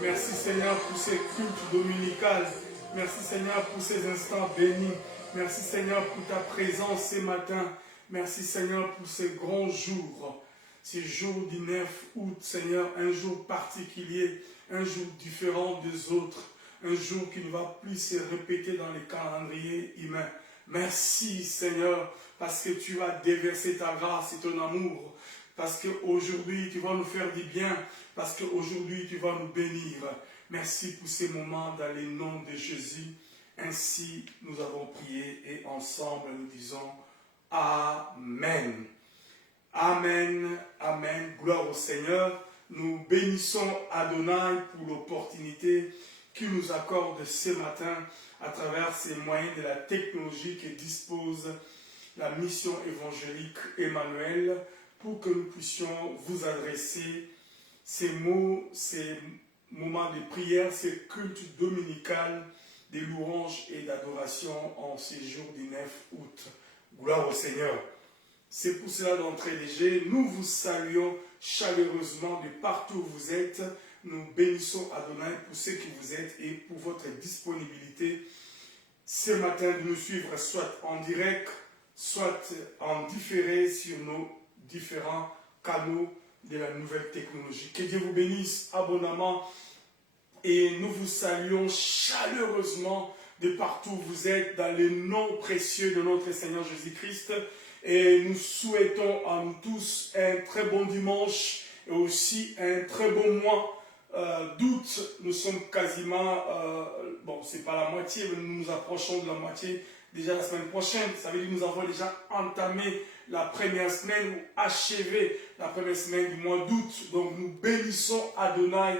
Merci Seigneur pour ces cultes dominicales. Merci Seigneur pour ces instants bénis. Merci Seigneur pour ta présence ce matin. Merci Seigneur pour ces grands jours. Ces jours du 9 août, Seigneur, un jour particulier, un jour différent des autres. Un jour qui ne va plus se répéter dans les calendriers humains. Merci Seigneur parce que tu vas déverser ta grâce et ton amour. Parce qu'aujourd'hui, tu vas nous faire du bien. Parce qu'aujourd'hui, tu vas nous bénir. Merci pour ces moments dans le nom de Jésus. Ainsi, nous avons prié et ensemble, nous disons Amen. Amen, Amen. Gloire au Seigneur. Nous bénissons Adonai pour l'opportunité qu'il nous accorde ce matin à travers ces moyens de la technologie que dispose la mission évangélique Emmanuel pour que nous puissions vous adresser ces mots, ces moments de prière, ces cultes dominicales de louanges et d'adoration en ces jours du 9 août. Gloire au Seigneur. C'est pour cela d'entrée léger, nous vous saluons chaleureusement de partout où vous êtes. Nous bénissons Adonai pour ce que vous êtes et pour votre disponibilité ce matin de nous suivre soit en direct, soit en différé sur nos différents canaux de la nouvelle technologie. Que Dieu vous bénisse abondamment et nous vous saluons chaleureusement de partout où vous êtes dans le nom précieux de notre Seigneur Jésus-Christ et nous souhaitons à nous tous un très bon dimanche et aussi un très bon mois d'août. Nous sommes quasiment, bon c'est pas la moitié mais nous nous approchons de la moitié déjà la semaine prochaine. Ça veut dire que nous avons déjà entamé la première semaine ou achevé la première semaine du mois d'août. Donc nous bénissons Adonai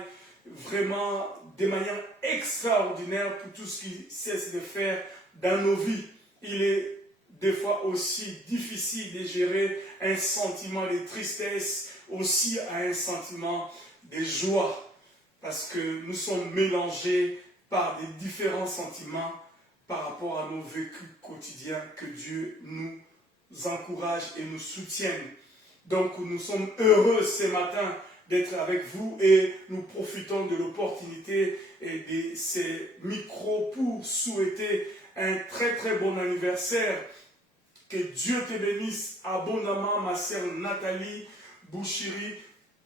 vraiment de manière extraordinaire pour tout ce qu'il cesse de faire dans nos vies. Il est des fois aussi difficile de gérer un sentiment de tristesse, aussi à un sentiment de joie, parce que nous sommes mélangés par des différents sentiments par rapport à nos vécus quotidiens. Que Dieu nous encourage et nous soutienne. Donc nous sommes heureux ce matin d'être avec vous et nous profitons de l'opportunité et de ces micros pour souhaiter un très très bon anniversaire. Que Dieu te bénisse abondamment, ma sœur Nathalie Bouchiri,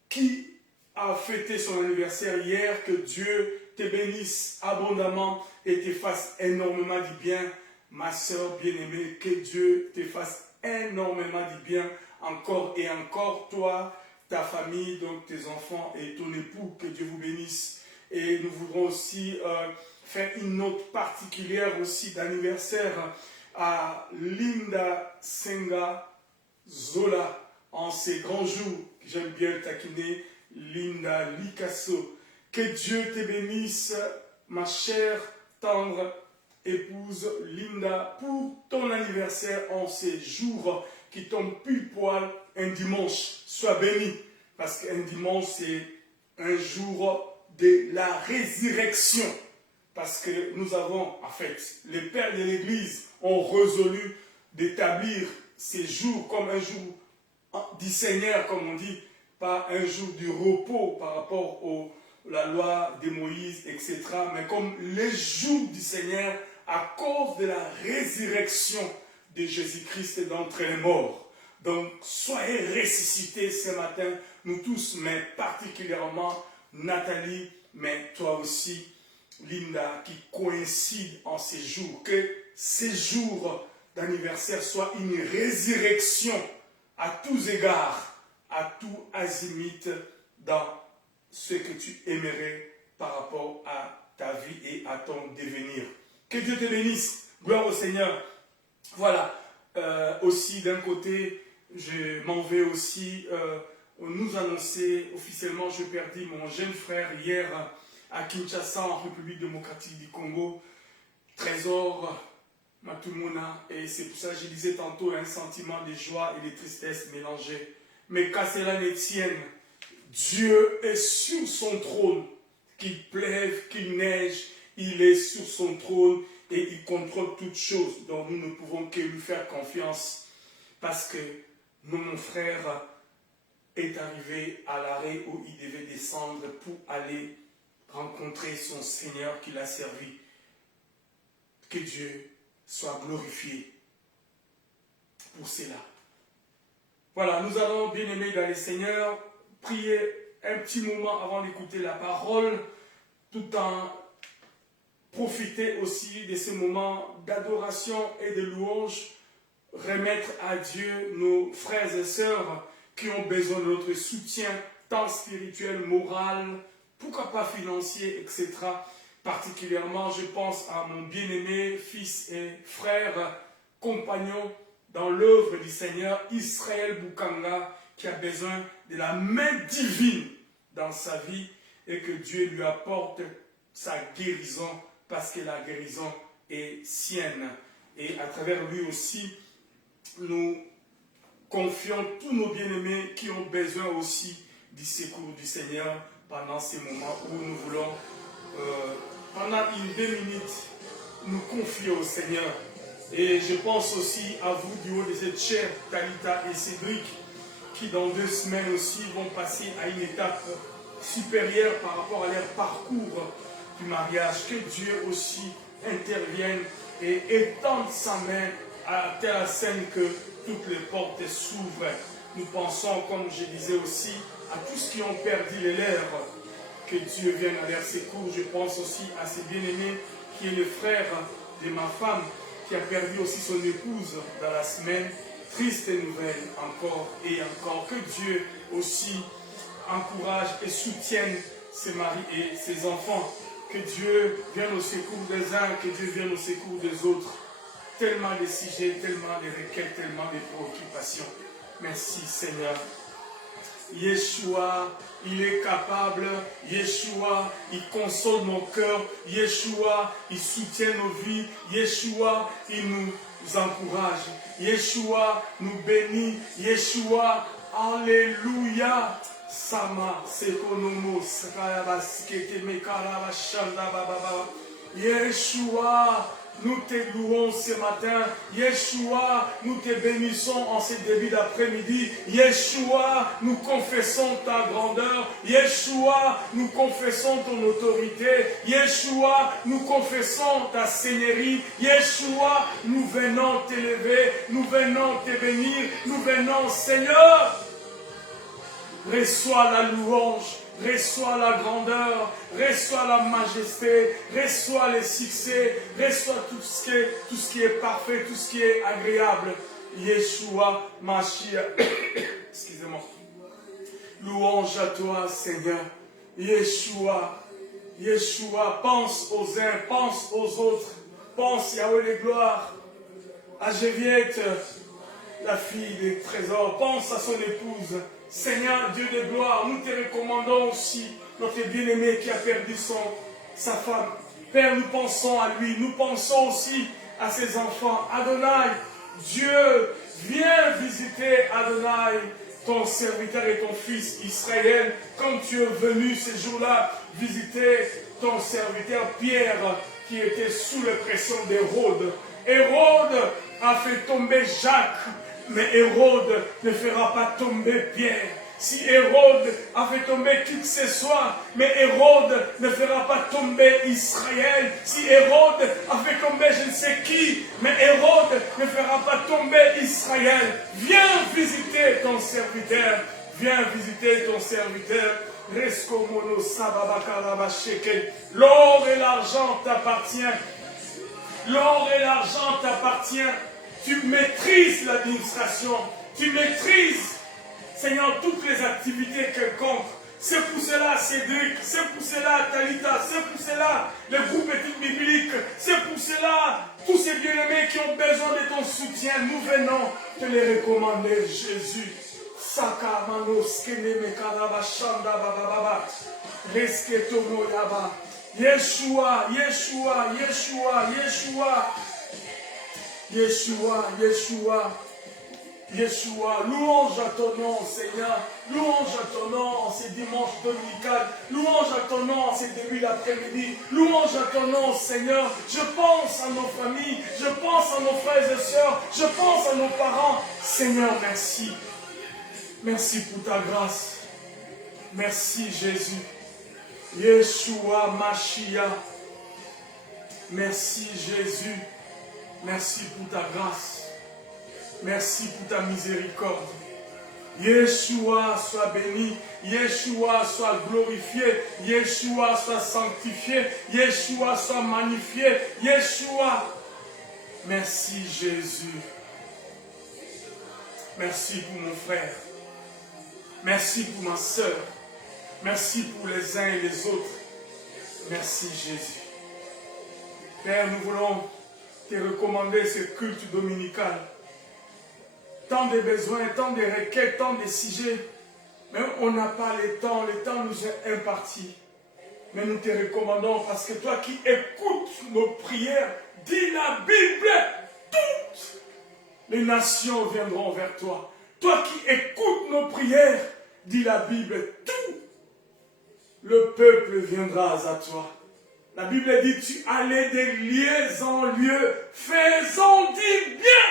qui a fêté son anniversaire hier. Que Dieu te bénisse abondamment et te fasse énormément du bien, ma sœur bien-aimée. Que Dieu te fasse énormément du bien, encore et encore, toi, ta famille, donc tes enfants et ton époux. Que Dieu vous bénisse. Et nous voudrons aussi faire une note particulière aussi d'anniversaire à Linda Senga Zola en ces grands jours. J'aime bien le taquiner, Linda Licasso. Que Dieu te bénisse, ma chère tendre épouse Linda, pour ton anniversaire en ces jours qui tombent pile poil un dimanche. Sois béni, parce qu'un dimanche c'est un jour de la résurrection. Parce que nous avons, en fait, les pères de l'Église ont résolu d'établir ces jours comme un jour du Seigneur, comme on dit, pas un jour du repos par rapport à la loi de Moïse, etc., mais comme les jours du Seigneur à cause de la résurrection de Jésus-Christ d'entre les morts. Donc, soyez ressuscités ce matin, nous tous, mais particulièrement Nathalie, mais toi aussi, Linda, qui coïncide en ces jours. Que ces jours d'anniversaire soient une résurrection à tous égards, à tout azimut dans ce que tu aimerais par rapport à ta vie et à ton devenir. Que Dieu te bénisse. Gloire au Seigneur. Voilà. Aussi, d'un côté, je m'en vais aussi nous annoncer officiellement, je perdis mon jeune frère hier à Kinshasa, en République démocratique du Congo, Trésor Matumuna. Et c'est pour ça que je disais tantôt un sentiment de joie et de tristesse mélangés. Mais qu'à cela ne tienne, Dieu est sur son trône. Qu'il pleuve, qu'il neige, il est sur son trône et il contrôle toutes choses. Donc nous ne pouvons que lui faire confiance parce que mon frère est arrivé à l'arrêt où il devait descendre pour aller rencontrer son Seigneur qui l'a servi. Que Dieu soit glorifié pour cela. Voilà, nous allons, bien aimés dans le Seigneur, prier un petit moment avant d'écouter la parole, tout en profiter aussi de ces moments d'adoration et de louange, remettre à Dieu nos frères et sœurs qui ont besoin de notre soutien, tant spirituel, moral, pourquoi pas financier, etc. Particulièrement, je pense à mon bien-aimé fils et frère, compagnon dans l'œuvre du Seigneur, Israël Boukanga, qui a besoin de la main divine dans sa vie et que Dieu lui apporte sa guérison parce que la guérison est sienne. Et à travers lui aussi, nous confions tous nos bien-aimés qui ont besoin aussi du secours du Seigneur pendant ces moments où nous voulons, pendant une 2 minutes, nous confier au Seigneur. Et je pense aussi à vous du haut de cette chair, Talita et Cédric, qui dans 2 semaines aussi vont passer à une étape supérieure par rapport à leur parcours du mariage. Que Dieu aussi intervienne et étende sa main à telle scène que toutes les portes s'ouvrent. Nous pensons, comme je disais aussi, à tous ceux qui ont perdu les lèvres. Que Dieu vienne à leur secours. Je pense aussi à ces bien-aimés qui est le frère de ma femme qui a perdu aussi son épouse dans la semaine. Triste nouvelle encore et encore. Que Dieu aussi encourage et soutienne ses maris et ses enfants. Que Dieu vienne au secours des uns, que Dieu vienne au secours des autres. Tellement de sujets, tellement de requêtes, tellement de préoccupations. Merci Seigneur. Yeshua, il est capable. Yeshua, il console nos cœurs. Yeshua, il soutient nos vies. Yeshua, il nous encourage. Yeshua, nous bénit. Yeshua, alléluia. Sama, sekonomo, sakarabaskete, mekarabashanda, bababa. Yeshua, nous te louons ce matin. Yeshua, nous te bénissons en ce début d'après-midi. Yeshua, nous confessons ta grandeur. Yeshua, nous confessons ton autorité. Yeshua, nous confessons ta seigneurie. Yeshua, nous venons t'élever. Nous venons te bénir. Nous venons, Seigneur. Reçois la louange. Reçois la grandeur, reçois la majesté, reçois les succès, reçois tout ce qui est parfait, tout ce qui est agréable. Yeshua, Mashiach, excusez-moi. Louange à toi, Seigneur. Yeshua, Yeshua, pense aux uns, pense aux autres. Pense, Yahweh de gloire, à Jéviette, la fille des trésors. Pense à son épouse. Seigneur, Dieu de gloire, nous te recommandons aussi notre bien-aimé qui a perdu sa femme. Père, nous pensons à lui, nous pensons aussi à ses enfants. Adonai, Dieu, viens visiter Adonai, ton serviteur et ton fils Israël, comme tu es venu ce jour-là visiter ton serviteur Pierre, qui était sous la pression d'Hérode. Hérode a fait tomber Jacques, mais Hérode ne fera pas tomber Pierre. Si Hérode a fait tomber qui que ce soit, mais Hérode ne fera pas tomber Israël. Si Hérode a fait tomber je ne sais qui, mais Hérode ne fera pas tomber Israël. Viens visiter ton serviteur. Viens visiter ton serviteur. L'or et l'argent t'appartiennent. L'or et l'argent t'appartiennent. Tu maîtrises l'administration. Tu maîtrises, Seigneur, toutes les activités quelconques. C'est pour cela, Cédric, c'est pour cela Talita, c'est pour cela le groupe études bibliques, c'est pour cela tous ces bien-aimés qui ont besoin de ton soutien. Nous venons te les recommander, Jésus. Sakamanos keneme karabashanda bababa. Resketo yaba. Yeshua, Yeshua, Yeshua, Yeshua. Yeshua, Yeshua. Yeshua, louange à ton nom, Seigneur. Louange à ton nom en ces dimanches dominicales. Louange à ton nom en ces débuts d'après-midi. Louange à ton nom, Seigneur. Je pense à nos familles. Je pense à nos frères et sœurs. Je pense à nos parents. Seigneur, merci. Merci pour ta grâce. Merci, Jésus. Yeshua, Mashiach. Merci, Jésus. Merci pour ta grâce. Merci pour ta miséricorde. Yeshua soit béni. Yeshua soit glorifié. Yeshua soit sanctifié. Yeshua soit magnifié. Yeshua. Merci Jésus. Merci pour mon frère. Merci pour ma soeur. Merci pour les uns et les autres. Merci Jésus. Père, nous voulons te recommander ce culte dominical. Tant de besoins, tant de requêtes, tant de sujets. Mais on n'a pas le temps nous est imparti. Mais nous te recommandons parce que toi qui écoutes nos prières, dis la Bible, toutes les nations viendront vers toi. Toi qui écoutes nos prières, dis la Bible, tout le peuple viendra à toi. La Bible dit, tu allais de lieu en lieu, faisant du bien.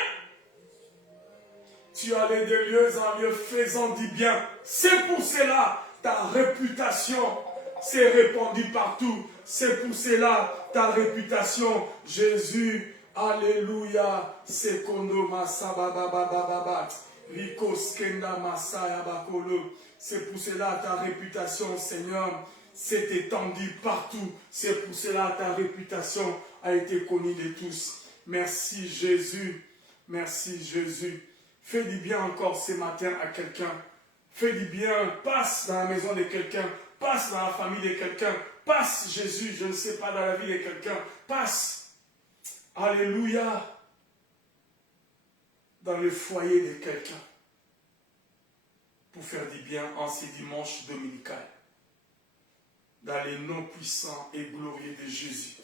Tu allais de lieu en lieu, faisant du bien. C'est pour cela ta réputation s'est répandue partout. C'est pour cela ta réputation, Jésus, alléluia, sekondo masabababababa, rikoskenda masaya bakolo. C'est pour cela ta réputation, Seigneur, s'est étendue partout. C'est pour cela ta réputation a été connue de tous. Merci Jésus, merci Jésus. Fais du bien encore ce matin à quelqu'un. Fais du bien, passe dans la maison de quelqu'un, passe dans la famille de quelqu'un, passe Jésus, je ne sais pas, dans la vie de quelqu'un, passe, alléluia, dans le foyer de quelqu'un, pour faire du bien en ces dimanches dominicaux, dans les noms puissants et glorieux de Jésus,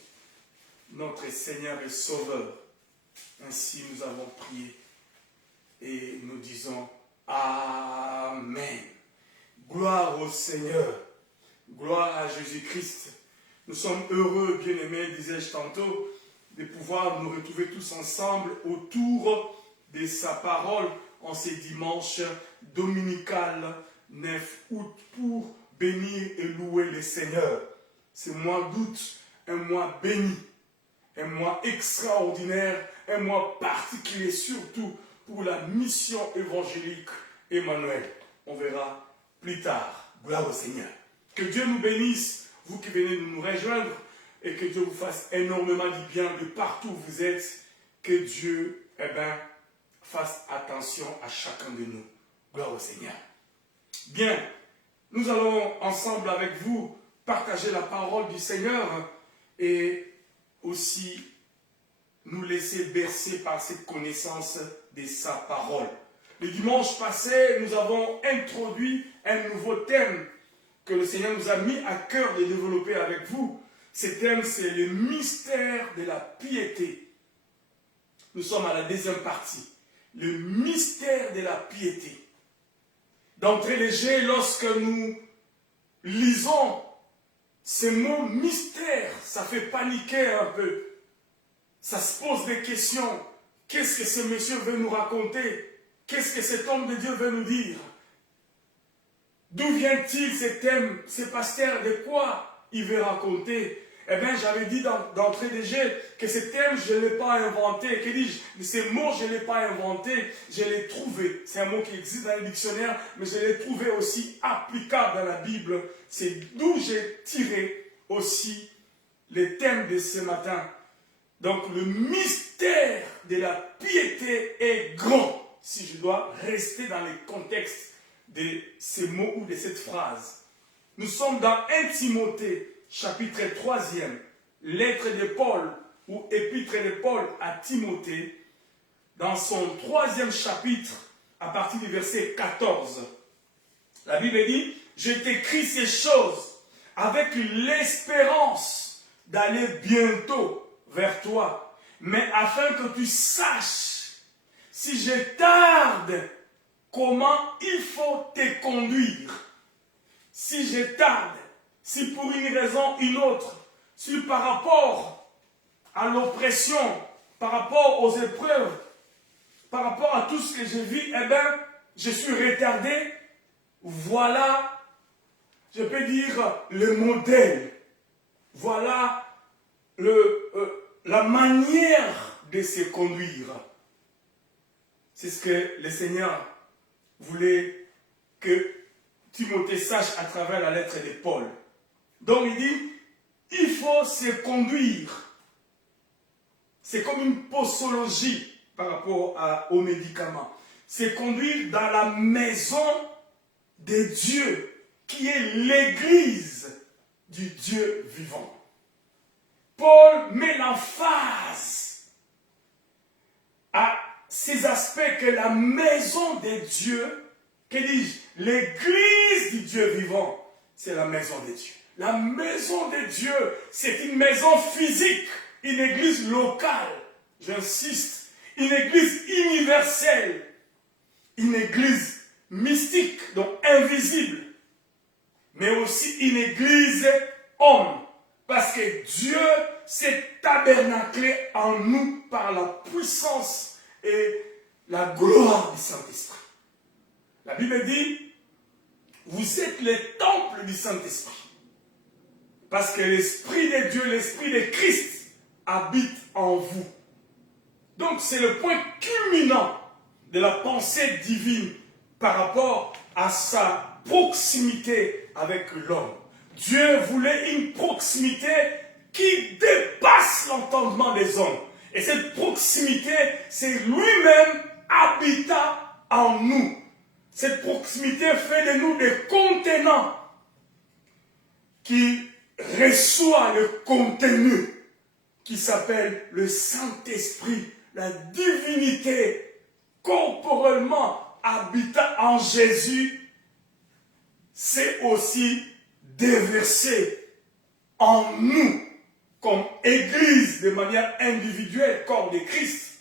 notre Seigneur et Sauveur. Ainsi nous avons prié. Et nous disons Amen. Gloire au Seigneur. Gloire à Jésus-Christ. Nous sommes heureux, bien-aimés, disais-je tantôt, de pouvoir nous retrouver tous ensemble autour de sa parole en ces dimanches dominicales 9 août pour bénir et louer le Seigneur. Ce mois d'août, un mois béni, un mois extraordinaire, un mois particulier surtout pour la mission évangélique Emmanuel. On verra plus tard. Gloire au Seigneur. Que Dieu nous bénisse, vous qui venez nous rejoindre, et que Dieu vous fasse énormément du bien de partout où vous êtes. Que Dieu, fasse attention à chacun de nous. Gloire au Seigneur. Bien, nous allons ensemble avec vous partager la parole du Seigneur et aussi nous laisser bercer par cette connaissance de sa parole. Le dimanche passé, nous avons introduit un nouveau thème que le Seigneur nous a mis à cœur de développer avec vous. Ce thème, c'est le mystère de la piété. Nous sommes à la deuxième partie. Le mystère de la piété. D'entrée de jeu, lorsque nous lisons ce mot mystère, ça fait paniquer un peu. Ça se pose des questions. Qu'est-ce que ce monsieur veut nous raconter? Qu'est-ce que cet homme de Dieu veut nous dire? D'où vient-il ce thème, ce pasteur? De quoi il veut raconter? Eh bien, j'avais dit d'entrée de jeu que ce thème, je ne l'ai pas inventé. Que dis-je? Ces mots, je ne l'ai pas inventé, je l'ai trouvé. C'est un mot qui existe dans le dictionnaire, mais je l'ai trouvé aussi applicable dans la Bible. C'est d'où j'ai tiré aussi le thème de ce matin. Donc, le mystère de la piété est grand, si je dois rester dans le contexte de ces mots ou de cette phrase. Nous sommes dans 1 Timothée, chapitre 3e, lettre de Paul ou épître de Paul à Timothée, dans son 3e chapitre, à partir du verset 14. La Bible dit, je t'écris ces choses avec l'espérance d'aller bientôt vers toi, mais afin que tu saches, si je tarde, comment il faut te conduire. Si je tarde, si pour une raison ou une autre, si par rapport à l'oppression, par rapport aux épreuves, par rapport à tout ce que je vis, eh bien, je suis retardé, voilà, je peux dire, le modèle. Voilà la manière de se conduire. C'est ce que le Seigneur voulait que Timothée sache à travers la lettre de Paul. Donc il dit, il faut se conduire. C'est comme une posologie par rapport aux médicaments. Se conduire dans la maison de Dieu, qui est l'église du Dieu vivant. Paul met l'emphase à ces aspects que la maison de Dieu, que dis-je, l'église du Dieu vivant, c'est la maison de Dieu. La maison de Dieu, c'est une maison physique, une église locale, j'insiste, une église universelle, une église mystique, donc invisible, mais aussi une église homme, parce que Dieu s'est tabernaclé en nous par la puissance et la gloire du Saint-Esprit. La Bible dit, vous êtes le temple du Saint-Esprit. Parce que l'Esprit de Dieu, l'Esprit de Christ habite en vous. Donc c'est le point culminant de la pensée divine par rapport à sa proximité avec l'homme. Dieu voulait une proximité qui dépasse l'entendement des hommes. Et cette proximité, c'est lui-même habitat en nous. Cette proximité fait de nous des contenants qui reçoit le contenu qui s'appelle le Saint-Esprit, la divinité corporellement habitant en Jésus, c'est aussi déversé en nous comme Église de manière individuelle, corps de Christ.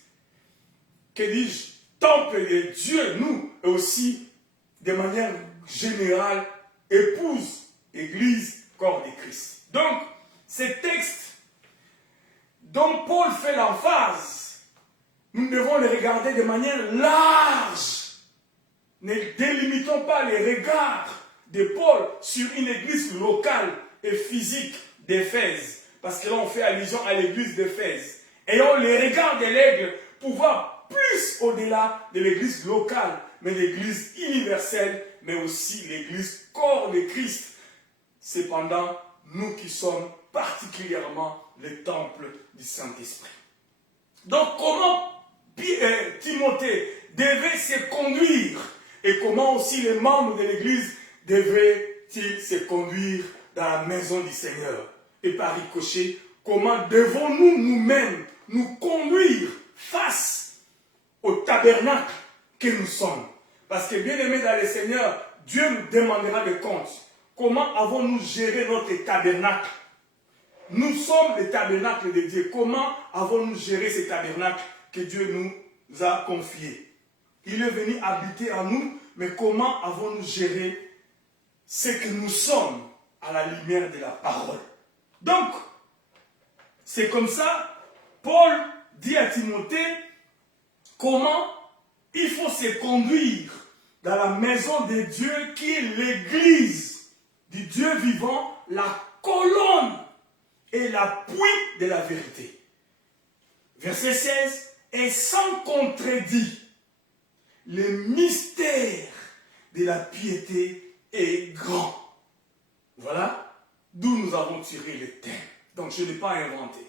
Que dis-je, temple de Dieu, nous, et aussi de manière générale, épouse, Église, corps de Christ. Donc, ces textes dont Paul fait l'emphase, nous devons les regarder de manière large. Ne délimitons pas les regards de Paul sur une église locale et physique d'Éphèse. Parce que là, on fait allusion à l'église d'Éphèse. Ayons les regards de l'aigle pour voir plus au-delà de l'église locale, mais l'église universelle, mais aussi l'église corps de Christ. Cependant, nous qui sommes particulièrement le temple du Saint-Esprit. Donc, comment Timothée devait se conduire et comment aussi les membres de l'Église devaient-ils se conduire dans la maison du Seigneur? Et par ricochet, comment devons-nous nous-mêmes nous conduire face au tabernacle que nous sommes? Parce que bien aimé dans le Seigneur, Dieu nous demandera des comptes. Comment avons-nous géré notre tabernacle? Nous sommes le tabernacle de Dieu. Comment avons-nous géré ce tabernacle que Dieu nous a confié? Il est venu habiter en nous, mais comment avons-nous géré ce que nous sommes à la lumière de la parole? Donc, c'est comme ça, Paul dit à Timothée comment il faut se conduire dans la maison de Dieu qui est l'église du Dieu vivant, la colonne et l'appui de la vérité. Verset 16, et sans contredit, le mystère de la piété est grand. Voilà d'où nous avons tiré le thème. Donc je n'ai pas inventé.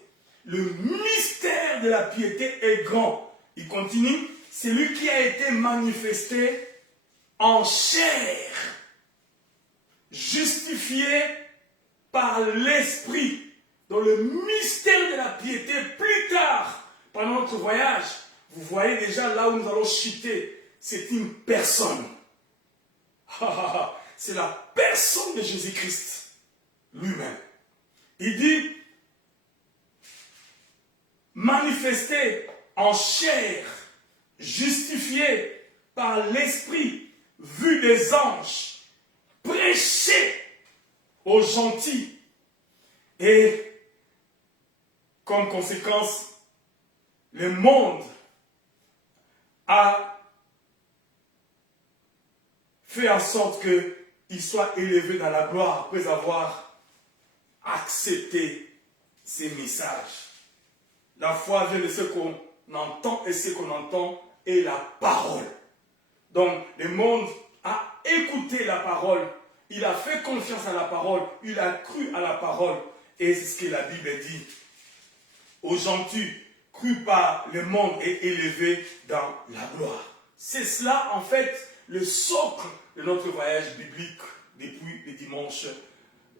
Le mystère de la piété est grand. Il continue, c'est lui qui a été manifesté en chair justifiés par l'Esprit, dans le mystère de la piété. Plus tard, pendant notre voyage, vous voyez déjà là où nous allons chuter, c'est une personne. C'est la personne de Jésus-Christ lui-même. Il dit, manifesté en chair, justifié par l'Esprit, vu des anges, prêché aux gentils, et comme conséquence, le monde a fait en sorte qu'il soit élevé dans la gloire après avoir accepté ces messages. La foi vient de ce qu'on entend, et ce qu'on entend est la parole. Donc, le monde a écouté la parole, il a fait confiance à la parole, il a cru à la parole, et c'est ce que la Bible dit. Aux gentils, cru par le monde est élevé dans la gloire. C'est cela, en fait, le socle de notre voyage biblique depuis le dimanche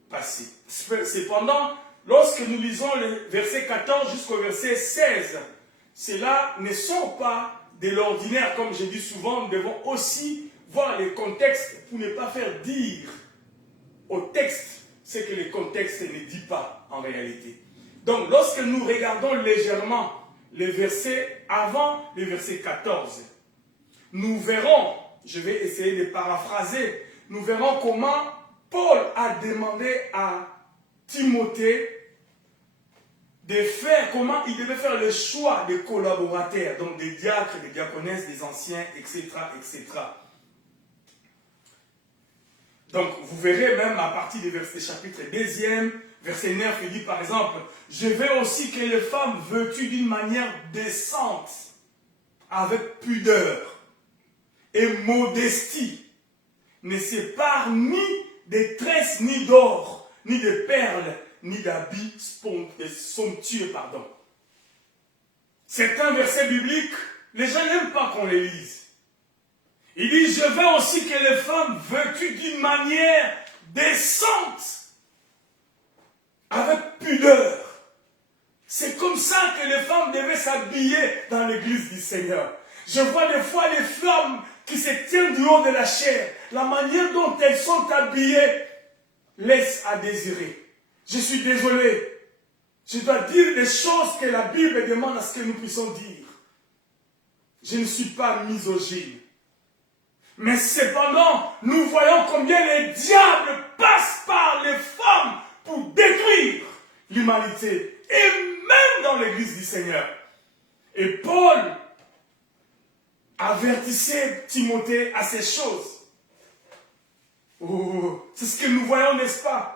passé. Cependant, lorsque nous lisons le verset 14 jusqu'au verset 16, cela ne sort pas de l'ordinaire, comme je dis souvent. Nous devons aussi voir les contextes pour ne pas faire dire au texte ce que le contexte ne dit pas en réalité. Donc, lorsque nous regardons légèrement les versets avant le verset 14, nous verrons, je vais essayer de paraphraser, nous verrons comment Paul a demandé à Timothée de faire, comment il devait faire le choix des collaborateurs, donc des diacres, des diaconesses, des anciens, etc., etc. Donc, vous verrez même à partir du verset chapitre 2, verset 9, il dit par exemple, « Je veux aussi que les femmes vêtues d'une manière décente, avec pudeur et modestie, ne séparent ni de tresses, ni d'or, ni de perles, ni d'habits somptueux. » C'est un verset biblique, les gens n'aiment pas qu'on les lise. Il dit, je veux aussi que les femmes vêtues d'une manière décente, avec pudeur. C'est comme ça que les femmes devaient s'habiller dans l'église du Seigneur. Je vois des fois les femmes qui se tiennent du haut de la chair. La manière dont elles sont habillées laisse à désirer. Je suis désolé. Je dois dire des choses que la Bible demande à ce que nous puissions dire. Je ne suis pas misogyne. Mais cependant, nous voyons combien les diables passent par les femmes pour détruire l'humanité. Et même dans l'église du Seigneur. Et Paul avertissait Timothée à ces choses. Oh, c'est ce que nous voyons, n'est-ce pas?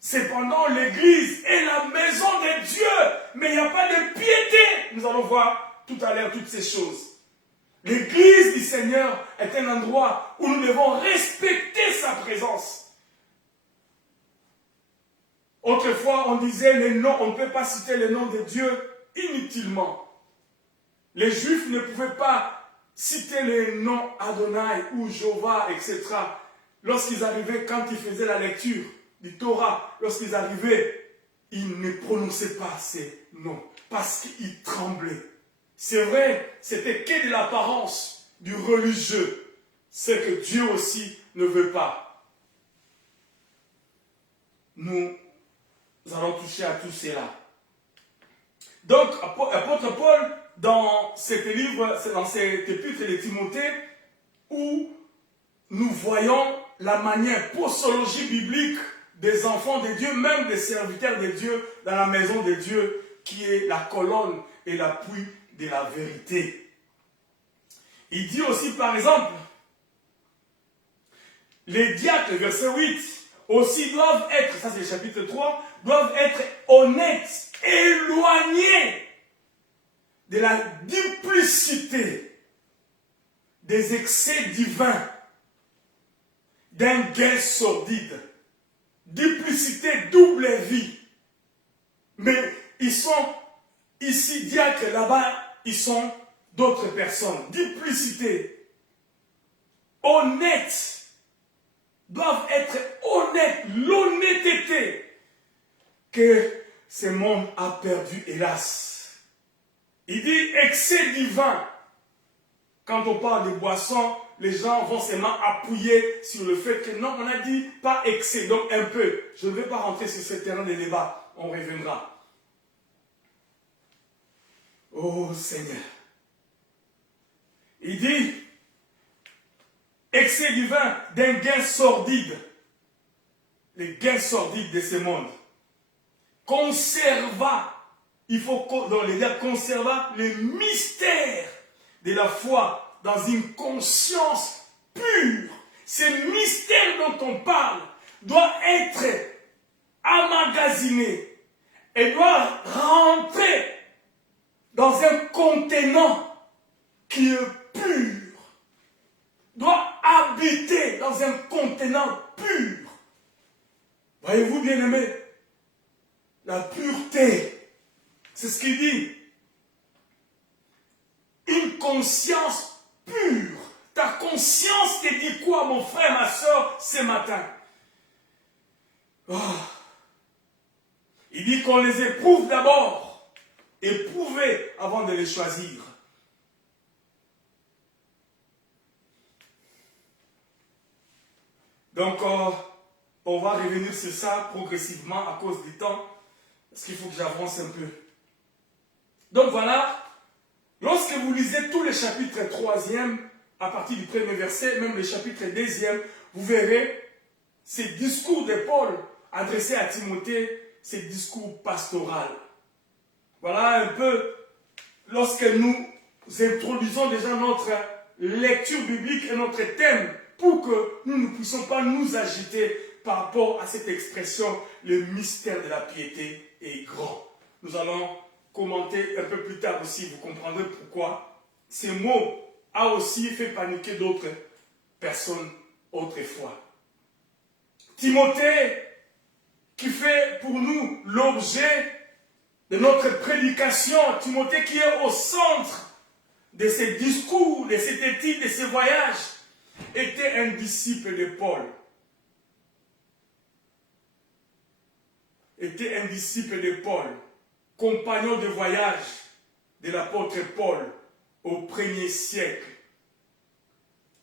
Cependant, l'église est la maison de Dieu. Mais il n'y a pas de piété. Nous allons voir tout à l'heure toutes ces choses. L'église du Seigneur est un endroit où nous devons respecter sa présence. Autrefois, on disait les noms, on ne peut pas citer les noms de Dieu inutilement. Les Juifs ne pouvaient pas citer les noms Adonai ou Jéhovah, etc. Lorsqu'ils arrivaient, quand ils faisaient la lecture du Torah, lorsqu'ils arrivaient, ils ne prononçaient pas ces noms parce qu'ils tremblaient. C'est vrai, c'était que de l'apparence du religieux, ce que Dieu aussi ne veut pas. Nous allons toucher à tout cela. Donc, apôtre Paul, dans cet livre, dans cet épître de Timothée, où nous voyons la manière, posologie biblique des enfants de Dieu, même des serviteurs de Dieu, dans la maison de Dieu, qui est la colonne et l'appui de la vérité. Il dit aussi, par exemple, les diacres, verset 8, aussi doivent être, ça c'est le chapitre 3, doivent être honnêtes, éloignés de la duplicité, des excès divins, d'un gain sordide, duplicité, double vie. Mais ils sont ici diacres, là-bas, ils sont d'autres personnes. Duplicité, honnête, doivent être honnêtes, l'honnêteté que ce monde a perdu, hélas. Il dit excès du vin. Quand on parle de boissons, les gens vont seulement appuyer sur le fait que non, on a dit pas excès, donc un peu. Je ne vais pas rentrer sur ce terrain de débat, on reviendra. Oh Seigneur. Il dit excès du vin d'un gain sordide. Les gains sordides de ce monde. Conserva, il faut conserva le mystère de la foi dans une conscience pure. Ce mystère dont on parle doit être emmagasiné et doit rentrer dans un contenant qui est pur. Doit habiter dans un contenant pur. Voyez-vous, bien-aimés, la pureté, c'est ce qu'il dit. Une conscience pure. Ta conscience te dit quoi, mon frère, ma soeur, ce matin? Oh. Il dit qu'on les éprouve d'abord. Éprouvez avant de les choisir. Donc, on va revenir sur ça progressivement à cause du temps. Parce qu'il faut que j'avance un peu. Donc voilà. Lorsque vous lisez tous les chapitres 3e, à partir du premier verset, même le chapitre 2e, vous verrez ces discours de Paul adressés à Timothée, ces discours pastoraux. Voilà un peu, lorsque nous introduisons déjà notre lecture biblique et notre thème, pour que nous ne puissions pas nous agiter par rapport à cette expression, le mystère de la piété est grand. Nous allons commenter un peu plus tard aussi, vous comprendrez pourquoi ces mots a aussi fait paniquer d'autres personnes autrefois. Timothée, qui fait pour nous l'objet de notre prédication, Timothée qui est au centre de ces discours, de cette étude, de ces voyages, était un disciple de Paul. Était un disciple de Paul, compagnon de voyage de l'apôtre Paul au 1er siècle.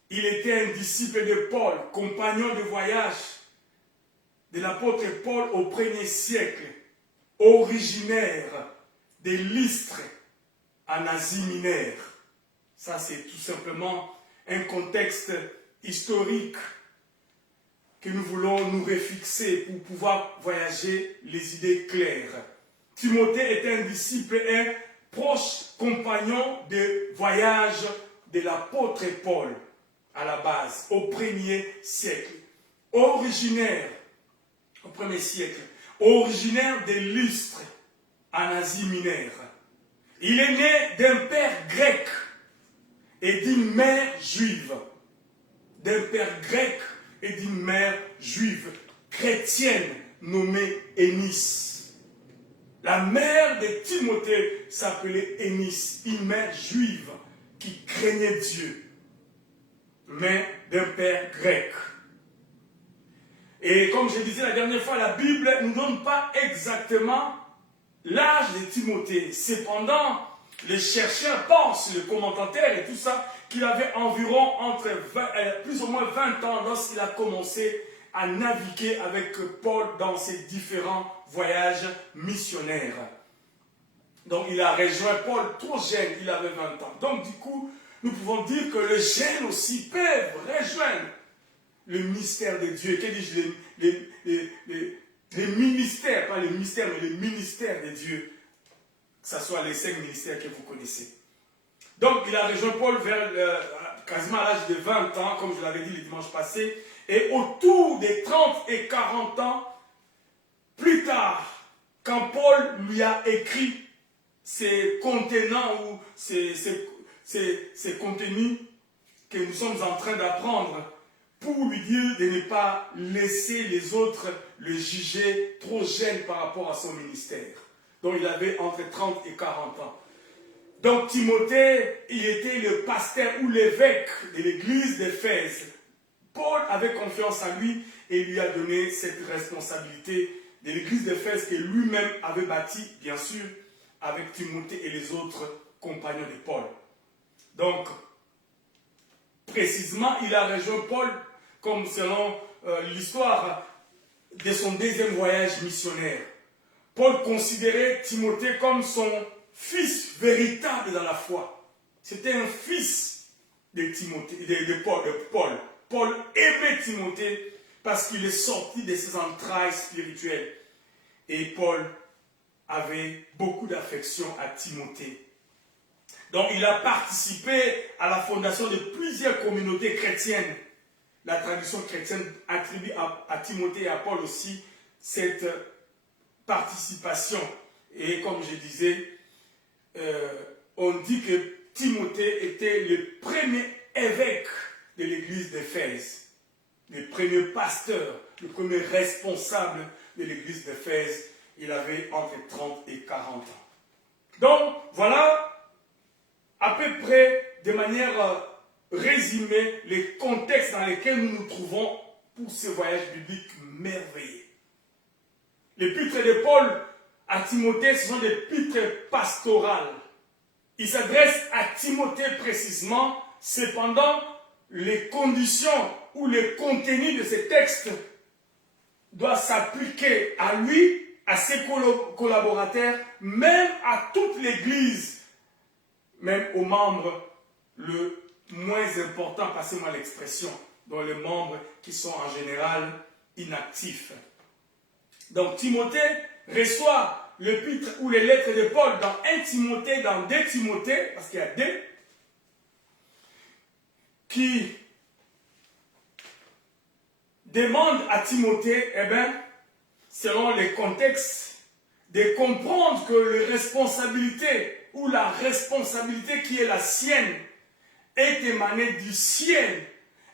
Il était un disciple de Paul, compagnon de voyage de l'apôtre Paul au 1er siècle, originaire de Lystre en Asie mineure. Ça, c'est tout simplement un contexte historique que nous voulons nous refixer pour pouvoir voyager les idées claires. Timothée était un disciple et un proche compagnon de voyage de l'apôtre Paul à la base, au 1er siècle. Originaire, au 1er siècle, originaire de Lystre en Asie mineure. Il est né d'un père grec et d'une mère juive. D'un père grec et d'une mère juive, chrétienne, nommée Énice. La mère de Timothée s'appelait Énice, une mère juive qui craignait Dieu, mais d'un père grec. Et comme je disais la dernière fois, la Bible ne nous donne pas exactement l'âge de Timothée. Cependant, les chercheurs pensent, les commentateurs et tout ça, qu'il avait environ plus ou moins 20 ans lorsqu'il a commencé à naviguer avec Paul dans ses différents voyages missionnaires. Donc il a rejoint Paul trop jeune, il avait 20 ans. Donc du coup, nous pouvons dire que les jeunes aussi peuvent rejoindre le mystère de Dieu. Que dis-je, les ministères, pas les mystères, mais les ministères de Dieu. Que ce soit les 5 ministères que vous connaissez. Donc, il a rejoint Paul vers quasiment à l'âge de 20 ans, comme je l'avais dit le dimanche passé, et autour des 30 et 40 ans, plus tard, quand Paul lui a écrit ces contenants ou ces contenus que nous sommes en train d'apprendre, pour lui dire de ne pas laisser les autres le juger trop jeune par rapport à son ministère. Donc, il avait entre 30 et 40 ans. Donc Timothée, il était le pasteur ou l'évêque de l'église d'Éphèse, Paul avait confiance en lui et lui a donné cette responsabilité de l'église d'Éphèse que lui-même avait bâtie, bien sûr, avec Timothée et les autres compagnons de Paul. Donc, précisément, il a rejoint Paul, comme selon l'histoire de son deuxième voyage missionnaire. Paul considérait Timothée comme son fils véritable dans la foi. C'était un fils de Timothée, de Paul. Paul aimait Timothée parce qu'il est sorti de ses entrailles spirituelles. Et Paul avait beaucoup d'affection à Timothée. Donc il a participé à la fondation de plusieurs communautés chrétiennes. La tradition chrétienne attribue à Timothée et à Paul aussi cette participation. Et comme je disais, on dit que Timothée était le premier évêque de l'église d'Éphèse, le premier pasteur, le premier responsable de l'église d'Éphèse. Il avait entre 30 et 40 ans. Donc, voilà à peu près de manière résumée les contextes dans lesquels nous nous trouvons pour ce voyage biblique merveilleux. L'épître de Paul à Timothée, ce sont des épîtres pastorales. Il s'adresse à Timothée précisément, cependant, les conditions ou le contenu de ces textes doit s'appliquer à lui, à ses collaborateurs, même à toute l'Église, même aux membres le moins important, passez-moi l'expression, dont les membres qui sont en général inactifs. Donc Timothée reçoit l'épître ou les lettres de Paul dans 1 Timothée, dans 2 Timothée, parce qu'il y a 2, qui demande à Timothée, selon les contextes, de comprendre que les responsabilités ou la responsabilité qui est la sienne est émanée du ciel.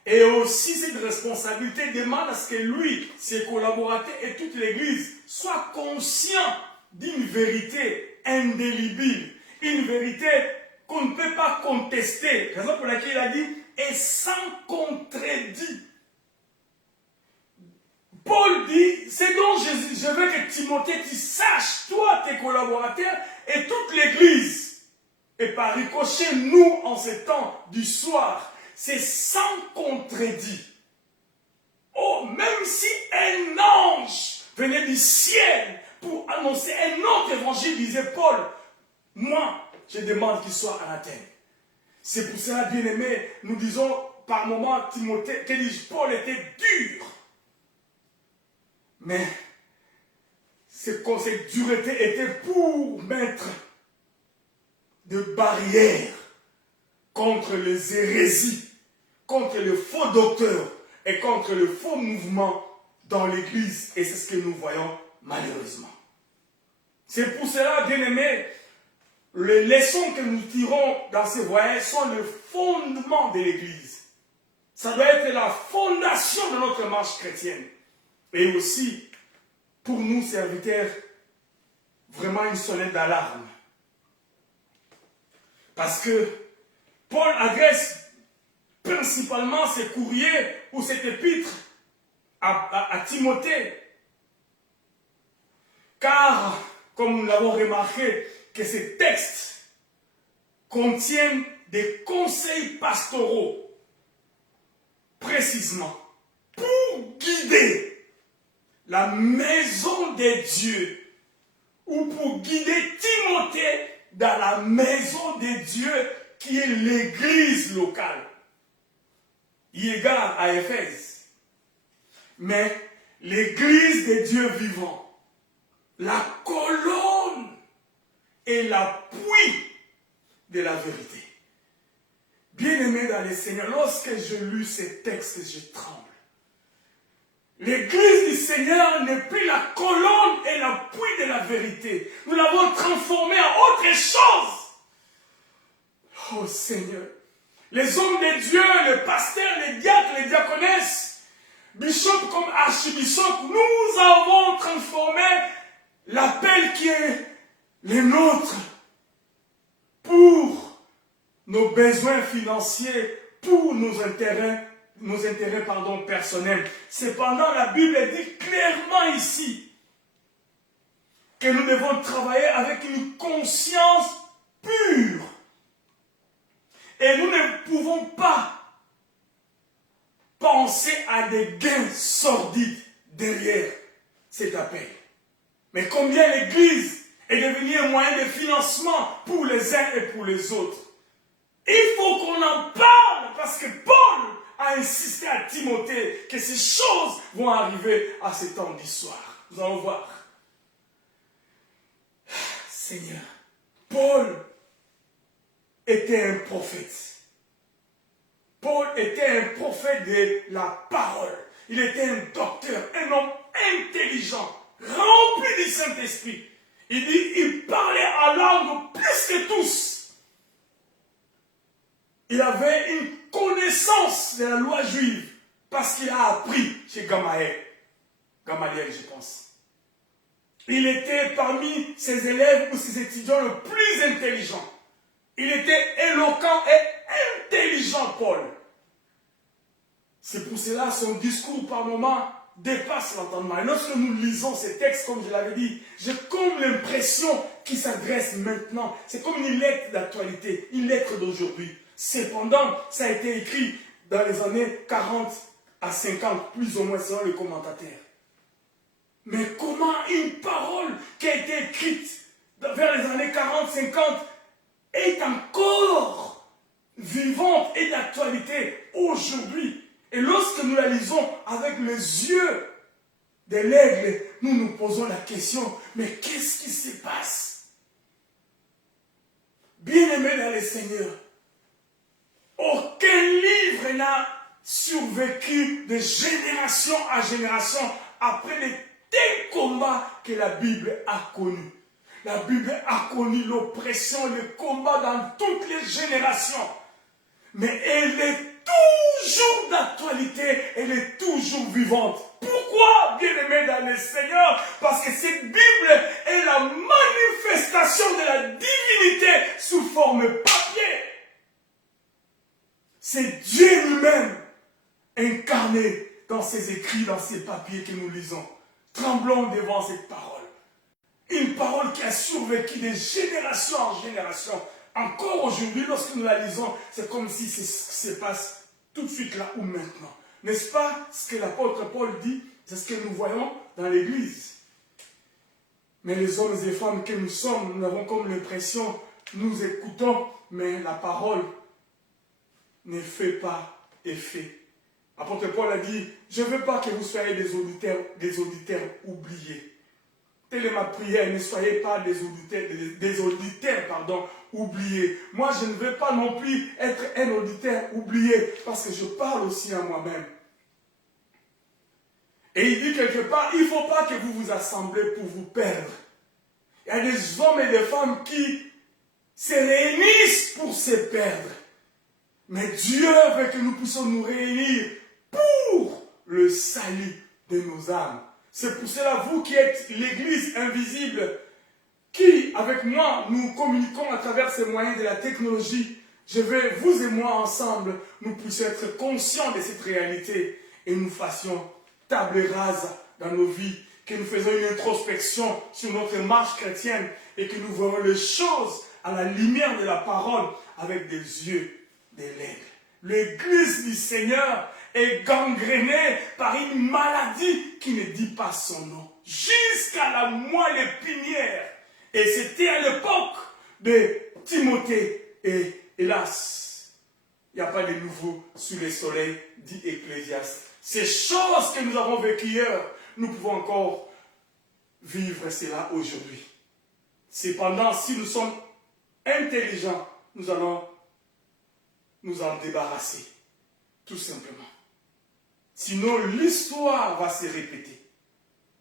Et aussi cette responsabilité demande à ce que lui, ses collaborateurs et toute l'Église soient conscients d'une vérité indélébile, une vérité qu'on ne peut pas contester. Raison pour laquelle il a dit « et sans contredit ». Paul dit, c'est donc je veux que Timothée, tu saches, toi, tes collaborateurs et toute l'Église. Et par ricochet, nous, en ce temps du soir, c'est sans contredit. Oh, même si un ange venait du ciel pour annoncer un autre évangile, disait Paul, moi, je demande qu'il soit anathème. C'est pour cela, bien aimé, nous disons par moments, Timothée, que dis-je, Paul était dur. Mais cette dureté était pour mettre des barrières contre les hérésies, contre les faux docteurs et contre le faux mouvement dans l'Église. Et c'est ce que nous voyons malheureusement. C'est pour cela, bien aimés, les leçons que nous tirons dans ces voyages sont le fondement de l'Église. Ça doit être la fondation de notre marche chrétienne. Et aussi, pour nous, serviteurs, vraiment une sonnette d'alarme. Parce que Paul adresse principalement ses courriers ou cette épître à Timothée. Car, comme nous l'avons remarqué, que ces textes contiennent des conseils pastoraux, précisément, pour guider la maison de Dieu, ou pour guider Timothée dans la maison de Dieu qui est l'église locale. Il est égard à Éphèse. Mais l'église de Dieu vivant, la colonne et l'appui de la vérité. Bien-aimé dans le Seigneur, lorsque je lis ces textes, je tremble. L'église du Seigneur n'est plus la colonne et l'appui de la vérité. Nous l'avons transformée en autre chose. Oh Seigneur, les hommes de Dieu, les pasteurs, les diacres, les diaconesses, bishop comme archibishop, nous avons transformé l'appel qui est le nôtre pour nos besoins financiers, pour nos intérêts personnels. Cependant, la Bible dit clairement ici que nous devons travailler avec une conscience pure. Et nous ne pouvons pas penser à des gains sordides derrière cet appel. Mais combien l'Église est devenue un moyen de financement pour les uns et pour les autres. Il faut qu'on en parle parce que Paul a insisté à Timothée que ces choses vont arriver à ce temps d'histoire. Nous allons voir. Seigneur, Paul était un prophète. Paul était un prophète de la parole. Il était un docteur, un homme intelligent, rempli du Saint-Esprit. Il dit, il parlait en langue plus que tous. Il avait une connaissance de la loi juive parce qu'il a appris chez Gamaliel, je pense. Il était parmi ses élèves ou ses étudiants le plus intelligent. Il était éloquent et intelligent, Paul. C'est pour cela son discours par moments dépasse l'entendement. Et lorsque nous lisons ces textes, comme je l'avais dit, j'ai comme l'impression qu'il s'adresse maintenant. C'est comme une lettre d'actualité, une lettre d'aujourd'hui. Cependant, ça a été écrit dans les années 40 à 50, plus ou moins selon les commentateurs. Mais comment une parole qui a été écrite vers les années 40-50 est encore vivante et d'actualité aujourd'hui? Et lorsque nous la lisons avec les yeux de l'aigle, nous nous posons la question, mais qu'est-ce qui se passe? Bien-aimés dans le Seigneur, aucun livre n'a survécu de génération à génération après les tels combats que la Bible a connus. La Bible a connu l'oppression, le combat dans toutes les générations. Mais elle est toujours d'actualité, elle est toujours vivante. Pourquoi, bien-aimés dans le Seigneur? Parce que cette Bible est la manifestation de la divinité sous forme papier. C'est Dieu lui-même incarné dans ses écrits, dans ces papiers que nous lisons. Tremblons devant cette parole. Une parole qui a survécu de génération en génération. Encore aujourd'hui, lorsque nous la lisons, c'est comme si ça se passe tout de suite là ou maintenant. N'est-ce pas ce que l'apôtre Paul dit? C'est ce que nous voyons dans l'Église. Mais les hommes et femmes que nous sommes, nous avons comme l'impression, nous écoutons, mais la parole ne fait pas effet. L'apôtre Paul a dit, je ne veux pas que vous soyez des auditeurs oubliés. Telle est ma prière, ne soyez pas des auditeurs oubliés. Moi, je ne veux pas non plus être un auditeur oublié, parce que je parle aussi à moi-même. Et il dit quelque part, il ne faut pas que vous vous assemblez pour vous perdre. Il y a des hommes et des femmes qui se réunissent pour se perdre. Mais Dieu veut que nous puissions nous réunir pour le salut de nos âmes. C'est pour cela, vous qui êtes l'Église invisible, qui, avec moi, nous communiquons à travers ces moyens de la technologie, je veux, vous et moi ensemble, nous puissions être conscients de cette réalité et nous fassions table rase dans nos vies, que nous faisons une introspection sur notre marche chrétienne et que nous voyons les choses à la lumière de la parole avec des yeux de l'aigle. L'Église du Seigneur est gangrénée par une maladie qui ne dit pas son nom, jusqu'à la moelle épinière. Et c'était à l'époque de Timothée. Et hélas, il n'y a pas de nouveau sous le soleil, dit Ecclésiaste. Ces choses que nous avons vécues hier, nous pouvons encore vivre cela aujourd'hui. Cependant, si nous sommes intelligents, nous allons nous en débarrasser, tout simplement. Sinon, l'histoire va se répéter.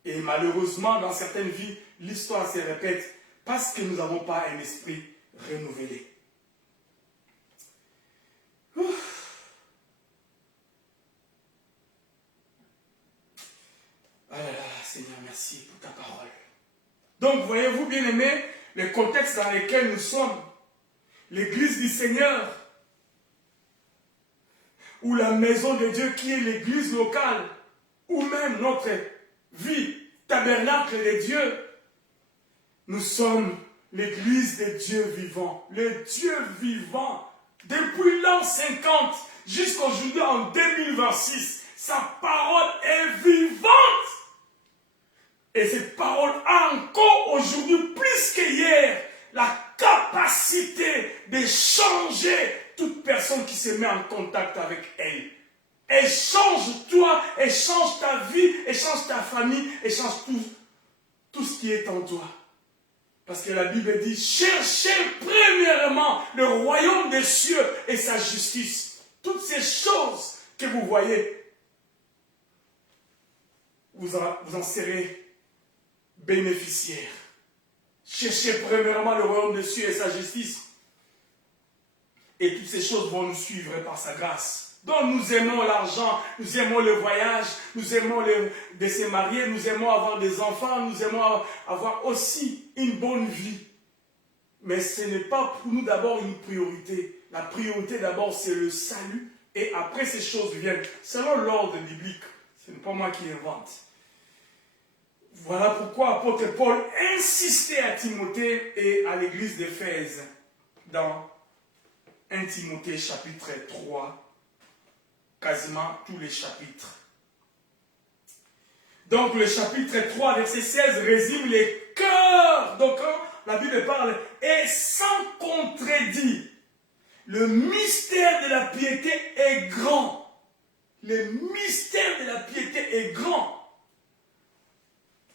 Et malheureusement, dans certaines vies, l'histoire se répète parce que nous n'avons pas un esprit renouvelé. Ah là là, Seigneur, merci pour ta parole. Donc, voyez-vous, bien-aimés, le contexte dans lequel nous sommes, l'Église du Seigneur, ou la maison de Dieu qui est l'église locale, ou même notre vie, tabernacle de Dieu, nous sommes l'église de Dieu vivant, le Dieu vivant. Depuis l'an 50 jusqu'aujourd'hui en 2026, sa parole est vivante. Et cette parole a encore aujourd'hui, plus qu'hier, la capacité de changer toute personne qui se met en contact avec elle. Elle change toi, elle change ta vie, elle change ta famille, elle change tout ce qui est en toi. Parce que la Bible dit, cherchez premièrement le royaume des cieux et sa justice. Toutes ces choses que vous voyez, vous en serez bénéficiaires. Cherchez premièrement le royaume des cieux et sa justice. Et toutes ces choses vont nous suivre par sa grâce. Donc nous aimons l'argent, nous aimons le voyage, nous aimons de se marier, nous aimons avoir des enfants, nous aimons avoir aussi une bonne vie. Mais ce n'est pas pour nous d'abord une priorité. La priorité d'abord c'est le salut et après ces choses viennent. Selon l'ordre biblique, ce n'est pas moi qui invente. Voilà pourquoi apôtre Paul insistait à Timothée et à l'église d'Éphèse dans 1 Timothée chapitre 3, quasiment tous les chapitres. Donc le chapitre 3, verset 16 résume les cœurs. Donc quand la Bible parle, et sans contredit, le mystère de la piété est grand. Le mystère de la piété est grand.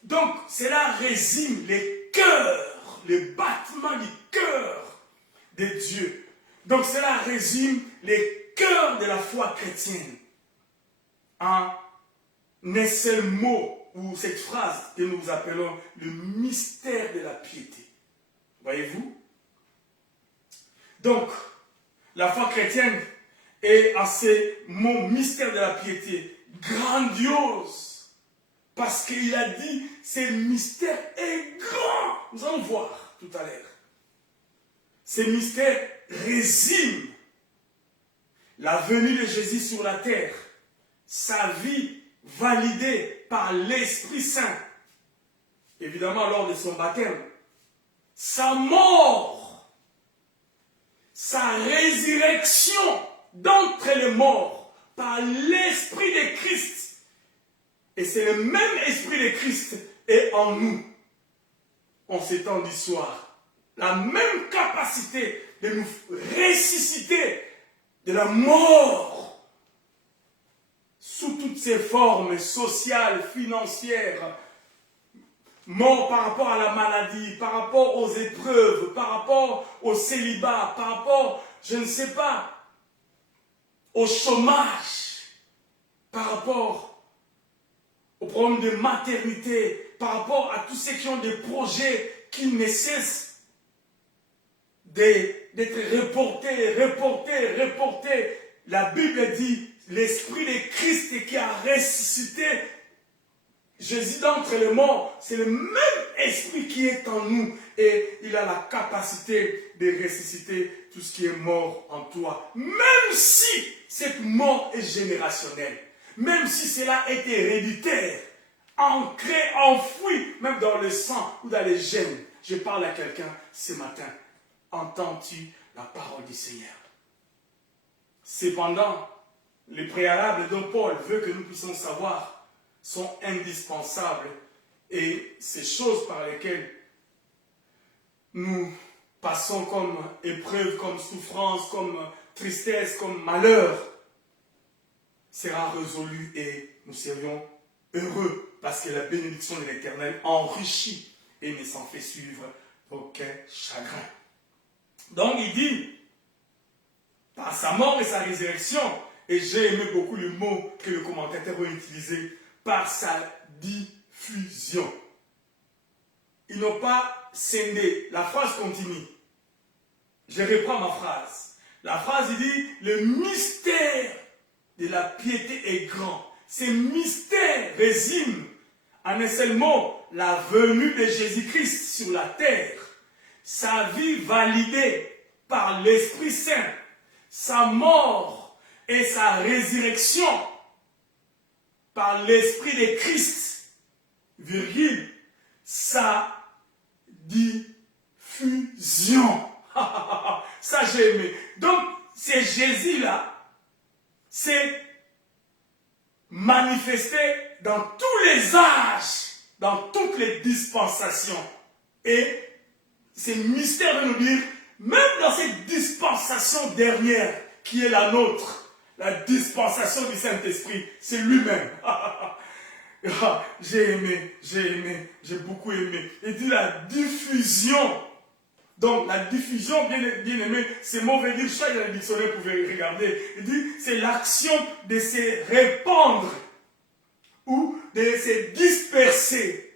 Donc cela résume les cœurs, les battements du cœur de Dieu. Donc cela résume les cœurs de la foi chrétienne en un seul mot ou cette phrase que nous appelons le mystère de la piété. Voyez-vous? Donc, la foi chrétienne est à ces mots mystère de la piété grandiose parce qu'il a dit ce mystère est grand. Nous allons voir tout à l'heure. Ce mystère résume la venue de Jésus sur la terre, sa vie validée par l'Esprit Saint, évidemment lors de son baptême, sa mort, sa résurrection d'entre les morts par l'Esprit de Christ. Et c'est le même Esprit de Christ est en nous, en ces temps d'histoire. La même capacité de nous ressusciter de la mort sous toutes ses formes sociales, financières, mort par rapport à la maladie, par rapport aux épreuves, par rapport au célibat, par rapport, je ne sais pas, au chômage, par rapport au problème de maternité, par rapport à tous ceux qui ont des projets qui ne cessent d'être reportés. La Bible dit, l'Esprit de Christ qui a ressuscité Jésus d'entre les morts, c'est le même Esprit qui est en nous et il a la capacité de ressusciter tout ce qui est mort en toi. Même si cette mort est générationnelle, même si cela est héréditaire, ancré, enfoui, même dans le sang ou dans les gènes. Je parle à quelqu'un ce matin. Entends-tu la parole du Seigneur? Cependant, les préalables dont Paul veut que nous puissions savoir sont indispensables et ces choses par lesquelles nous passons comme épreuve, comme souffrance, comme tristesse, comme malheur, sera résolu et nous serions heureux parce que la bénédiction de l'Éternel enrichit et ne s'en fait suivre aucun chagrin. Donc il dit, par sa mort et sa résurrection, et j'ai aimé beaucoup le mot que le commentateur a utilisé, par sa diffusion. Ils n'ont pas scindé. La phrase continue. Je reprends ma phrase. La phrase il dit, le mystère de la piété est grand. Ce mystère résume en un seul mot la venue de Jésus-Christ sur la terre. Sa vie validée par l'Esprit Saint, sa mort et sa résurrection par l'Esprit de Christ, virgule, sa diffusion. Ça j'ai aimé. Donc, c'est Jésus-là, c'est manifesté dans tous les âges, dans toutes les dispensations. Et c'est mystère de nous dire, même dans cette dispensation dernière, qui est la nôtre, la dispensation du Saint-Esprit, c'est lui-même. J'ai aimé, j'ai beaucoup aimé. Il dit la diffusion. Donc la diffusion, bien aimé, c'est mot veut dire, chaque dictionnaire vous pouvez regarder. Il dit, c'est l'action de se répandre ou de se disperser.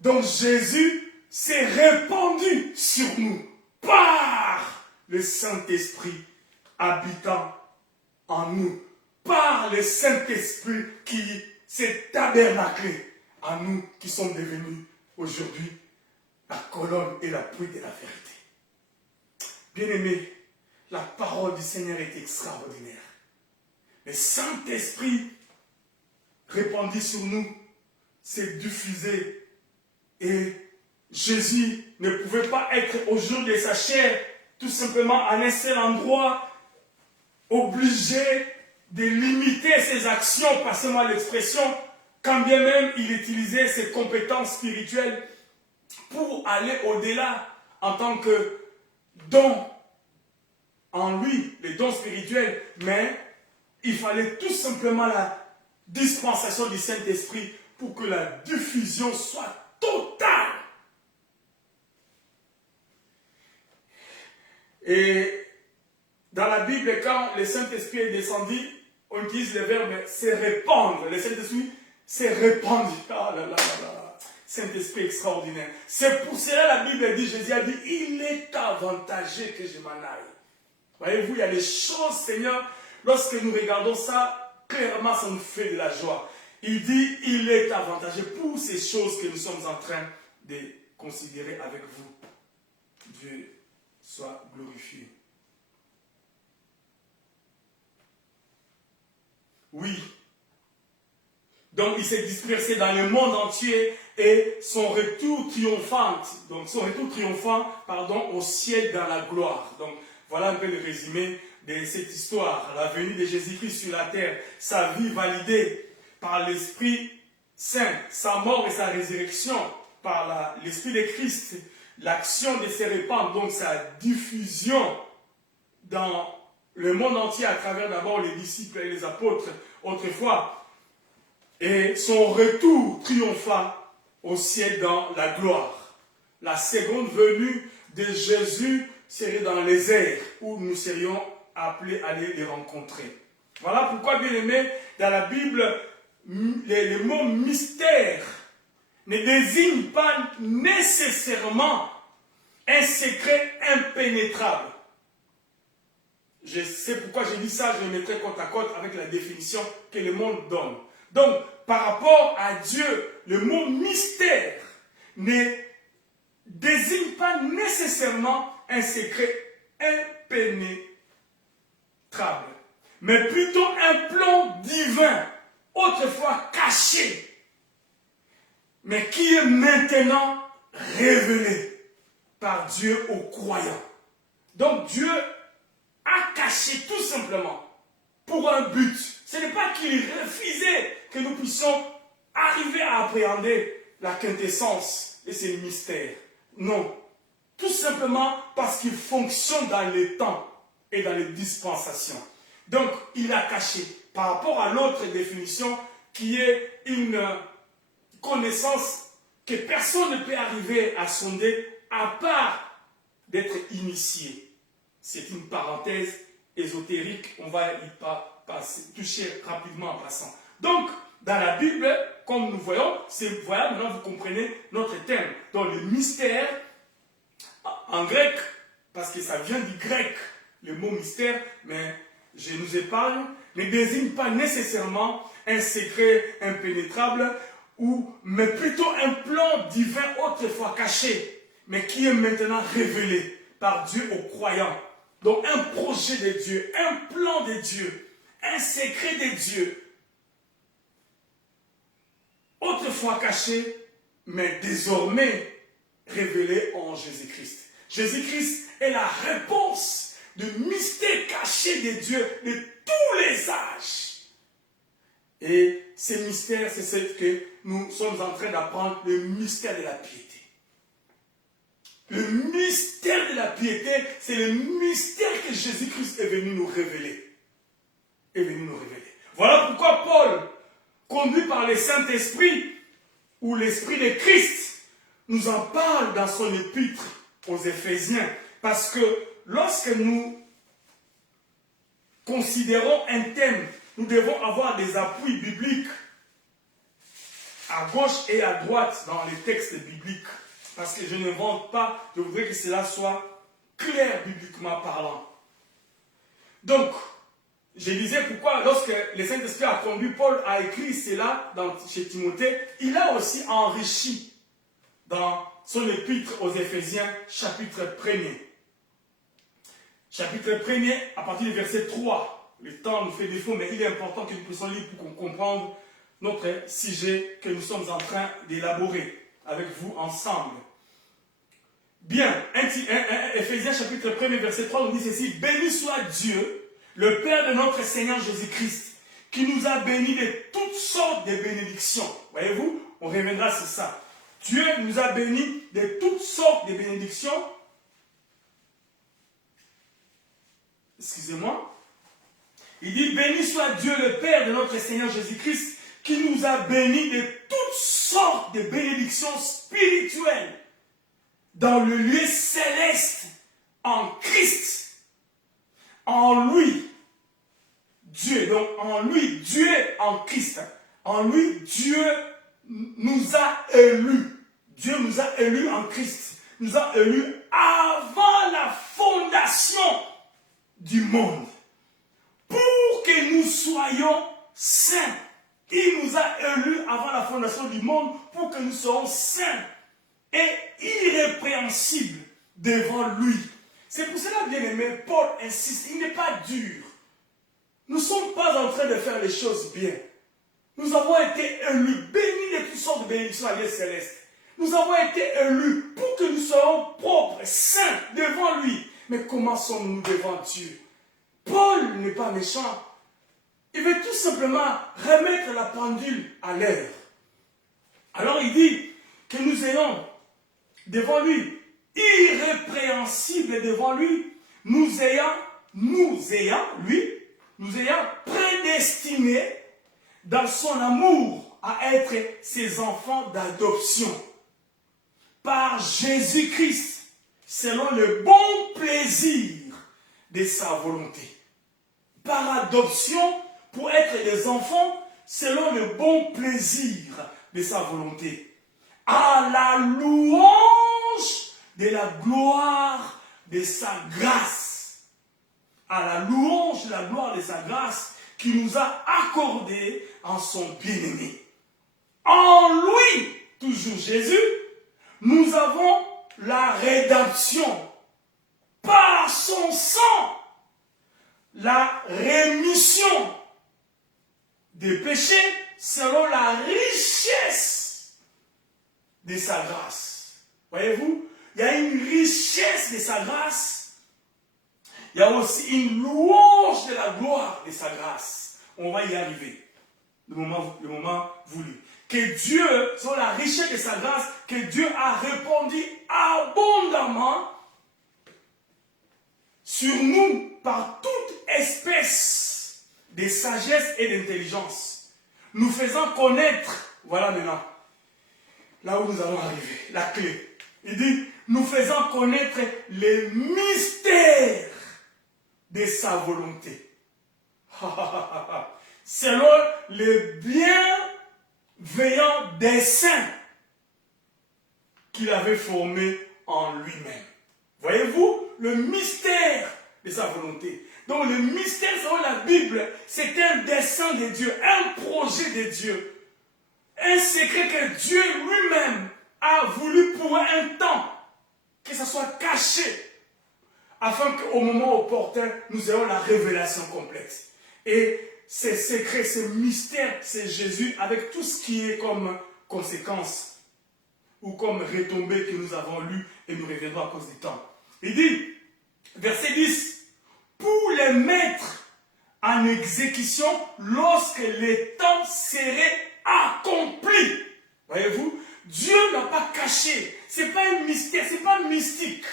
Donc Jésus s'est répandu sur nous par le Saint-Esprit habitant en nous, par le Saint-Esprit qui s'est tabernaclé en nous, qui sommes devenus aujourd'hui la colonne et l'appui de la vérité. Bien-aimés, la parole du Seigneur est extraordinaire. Le Saint-Esprit répandu sur nous s'est diffusé et Jésus ne pouvait pas être au jour de sa chair tout simplement à un seul endroit, obligé de limiter ses actions, passez-moi l'expression, quand bien même il utilisait ses compétences spirituelles pour aller au-delà en tant que don en lui, les dons spirituels, mais il fallait tout simplement la dispensation du Saint-Esprit pour que la diffusion soit totale. Et dans la Bible, quand le Saint-Esprit est descendu, on utilise le verbe se répandre. Le Saint-Esprit s'est répandu. Ah là là là là. Saint-Esprit extraordinaire. C'est pour cela la Bible dit, Jésus a dit, il est avantageux que je m'en aille. Voyez-vous, il y a des choses, Seigneur, lorsque nous regardons ça, clairement, ça nous fait de la joie. Il dit, il est avantageux pour ces choses que nous sommes en train de considérer avec vous. Dieu soit glorifié. Oui. Donc, il s'est dispersé dans le monde entier et son retour triomphant, au ciel dans la gloire. Donc, voilà un peu le résumé de cette histoire. La venue de Jésus-Christ sur la terre, sa vie validée par l'Esprit Saint, sa mort et sa résurrection par l'Esprit de Christ, l'action de se répandre, donc sa diffusion dans le monde entier à travers d'abord les disciples et les apôtres autrefois, et son retour triomphant au ciel dans la gloire. La seconde venue de Jésus serait dans les airs, où nous serions appelés à aller les rencontrer. Voilà pourquoi, bien aimé, dans la Bible, les mots mystère ne désignent pas nécessairement un secret impénétrable. Je sais pourquoi j'ai dit ça, je le mettrai côte à côte avec la définition que le monde donne. Donc, par rapport à Dieu, le mot mystère ne désigne pas nécessairement un secret impénétrable, mais plutôt un plan divin, autrefois caché, mais qui est maintenant révélé par Dieu aux croyants. Donc Dieu a caché tout simplement pour un but. Ce n'est pas qu'il refusait que nous puissions arriver à appréhender la quintessence de ces mystères. Non. Tout simplement parce qu'il fonctionne dans les temps et dans les dispensations. Donc, il a caché par rapport à l'autre définition qui est une connaissance que personne ne peut arriver à sonder à part d'être initié. C'est une parenthèse ésotérique, on va y toucher rapidement en passant. Donc, dans la Bible, comme nous voyons, voilà, maintenant vous comprenez notre thème. Donc, le mystère, en grec, parce que ça vient du grec, le mot mystère, mais je nous épargne, ne désigne pas nécessairement un secret impénétrable, mais plutôt un plan divin autrefois caché, mais qui est maintenant révélé par Dieu aux croyants. Donc un projet de Dieu, un plan de Dieu, un secret de Dieu. Autrefois caché, mais désormais révélé en Jésus-Christ. Jésus-Christ est la réponse du mystère caché de Dieu de tous les âges. Et ce mystère, c'est ce que nous sommes en train d'apprendre, le mystère de la piété. Le mystère de la piété, c'est le mystère que Jésus-Christ est venu nous révéler. Est venu nous révéler. Voilà pourquoi Paul, conduit par le Saint-Esprit, ou l'Esprit de Christ, nous en parle dans son épître aux Éphésiens. Parce que lorsque nous considérons un thème, nous devons avoir des appuis bibliques à gauche et à droite dans les textes bibliques. Parce que je n'invente pas, je voudrais que cela soit clair bibliquement parlant. Donc, je disais pourquoi lorsque le Saint-Esprit a conduit Paul à écrire cela chez Timothée, il a aussi enrichi dans son épître aux Éphésiens, chapitre 1er. Chapitre 1er, à partir du verset 3. Le temps nous fait défaut, mais il est important que nous puissions lire pour comprendre notre sujet que nous sommes en train d'élaborer avec vous ensemble. Bien, Éphésiens chapitre 1er, verset 3, nous dit ceci: béni soit Dieu, le Père de notre Seigneur Jésus-Christ, qui nous a bénis de toutes sortes de bénédictions. Voyez-vous, on reviendra sur ça. Dieu nous a bénis de toutes sortes de bénédictions. Excusez-moi. Il dit, béni soit Dieu, le Père de notre Seigneur Jésus-Christ, qui nous a bénis de toutes sortes de bénédictions spirituelles dans le lieu céleste, en Christ. En lui, Dieu, donc en lui, Dieu en Christ. En lui, Dieu nous a élus. Dieu nous a élus en Christ. Nous a élus avant la fondation du monde. Pour que nous soyons saints. Il nous a élus avant la fondation du monde pour que nous soyons saints et irrépréhensibles devant lui. C'est pour cela, bien aimé, Paul insiste, il n'est pas dur. Nous ne sommes pas en train de faire les choses bien. Nous avons été élus, bénis de toutes sortes de bénédictions à l'Église céleste. Nous avons été élus pour que nous soyons propres, saints devant lui. Mais comment sommes-nous devant Dieu? Paul n'est pas méchant. Il veut tout simplement remettre la pendule à l'heure. Alors il dit que nous ayons devant lui, irrépréhensible devant lui, nous ayant prédestinés dans son amour à être ses enfants d'adoption par Jésus-Christ, selon le bon plaisir de sa volonté. Par adoption, pour être des enfants, selon le bon plaisir de sa volonté. À la louange de la gloire de sa grâce. À la louange de la gloire de sa grâce qui nous a accordé en son bien-aimé. En lui, toujours Jésus, nous avons la rédemption par son sang, la rémission des péchés selon la richesse de sa grâce. Voyez-vous, il y a une richesse de sa grâce. Il y a aussi une louange de la gloire de sa grâce. On va y arriver, le moment voulu. Que Dieu, sur la richesse de sa grâce, que Dieu a répandu abondamment sur nous par toute espèce de sagesse et d'intelligence, nous faisant connaître, voilà maintenant, là où nous allons arriver, la clé. Il dit, nous faisant connaître les mystères de sa volonté. Selon le bienveillant dessein qu'il avait formé en lui-même. Voyez-vous, le mystère de sa volonté. Donc le mystère selon la Bible, c'est un dessein de Dieu, un projet de Dieu. Un secret que Dieu lui-même a voulu pour un temps, que ça soit caché afin qu'au moment opportun, nous ayons la révélation complète. Et ces secrets, ces mystères, c'est Jésus avec tout ce qui est comme conséquence ou comme retombée que nous avons lu et nous reviendrons à cause du temps. Il dit, verset 10, pour les mettre en exécution lorsque les temps seraient accomplis. Voyez-vous, Dieu n'a pas caché, ce n'est pas un mystère, ce n'est pas mystique.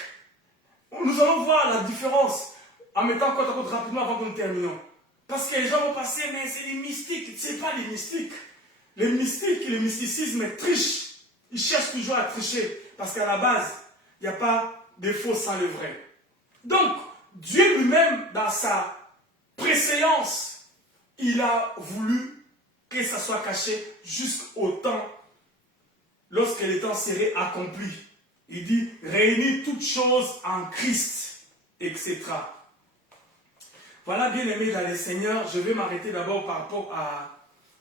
Nous allons voir la différence en mettant côte à côte rapidement avant que nous terminions. Parce que les gens vont passer, mais c'est des mystiques. Ce n'est pas des mystiques. Les mystiques, le mysticisme triche. Ils cherchent toujours à tricher. Parce qu'à la base, il n'y a pas de faux sans le vrai. Donc, Dieu lui-même, dans sa préséance, il a voulu que ça soit caché jusqu'au temps, lorsque les temps seraient accomplis. Il dit, réunir toutes choses en Christ, etc. Voilà, bien aimé dans le Seigneur, je vais m'arrêter d'abord par rapport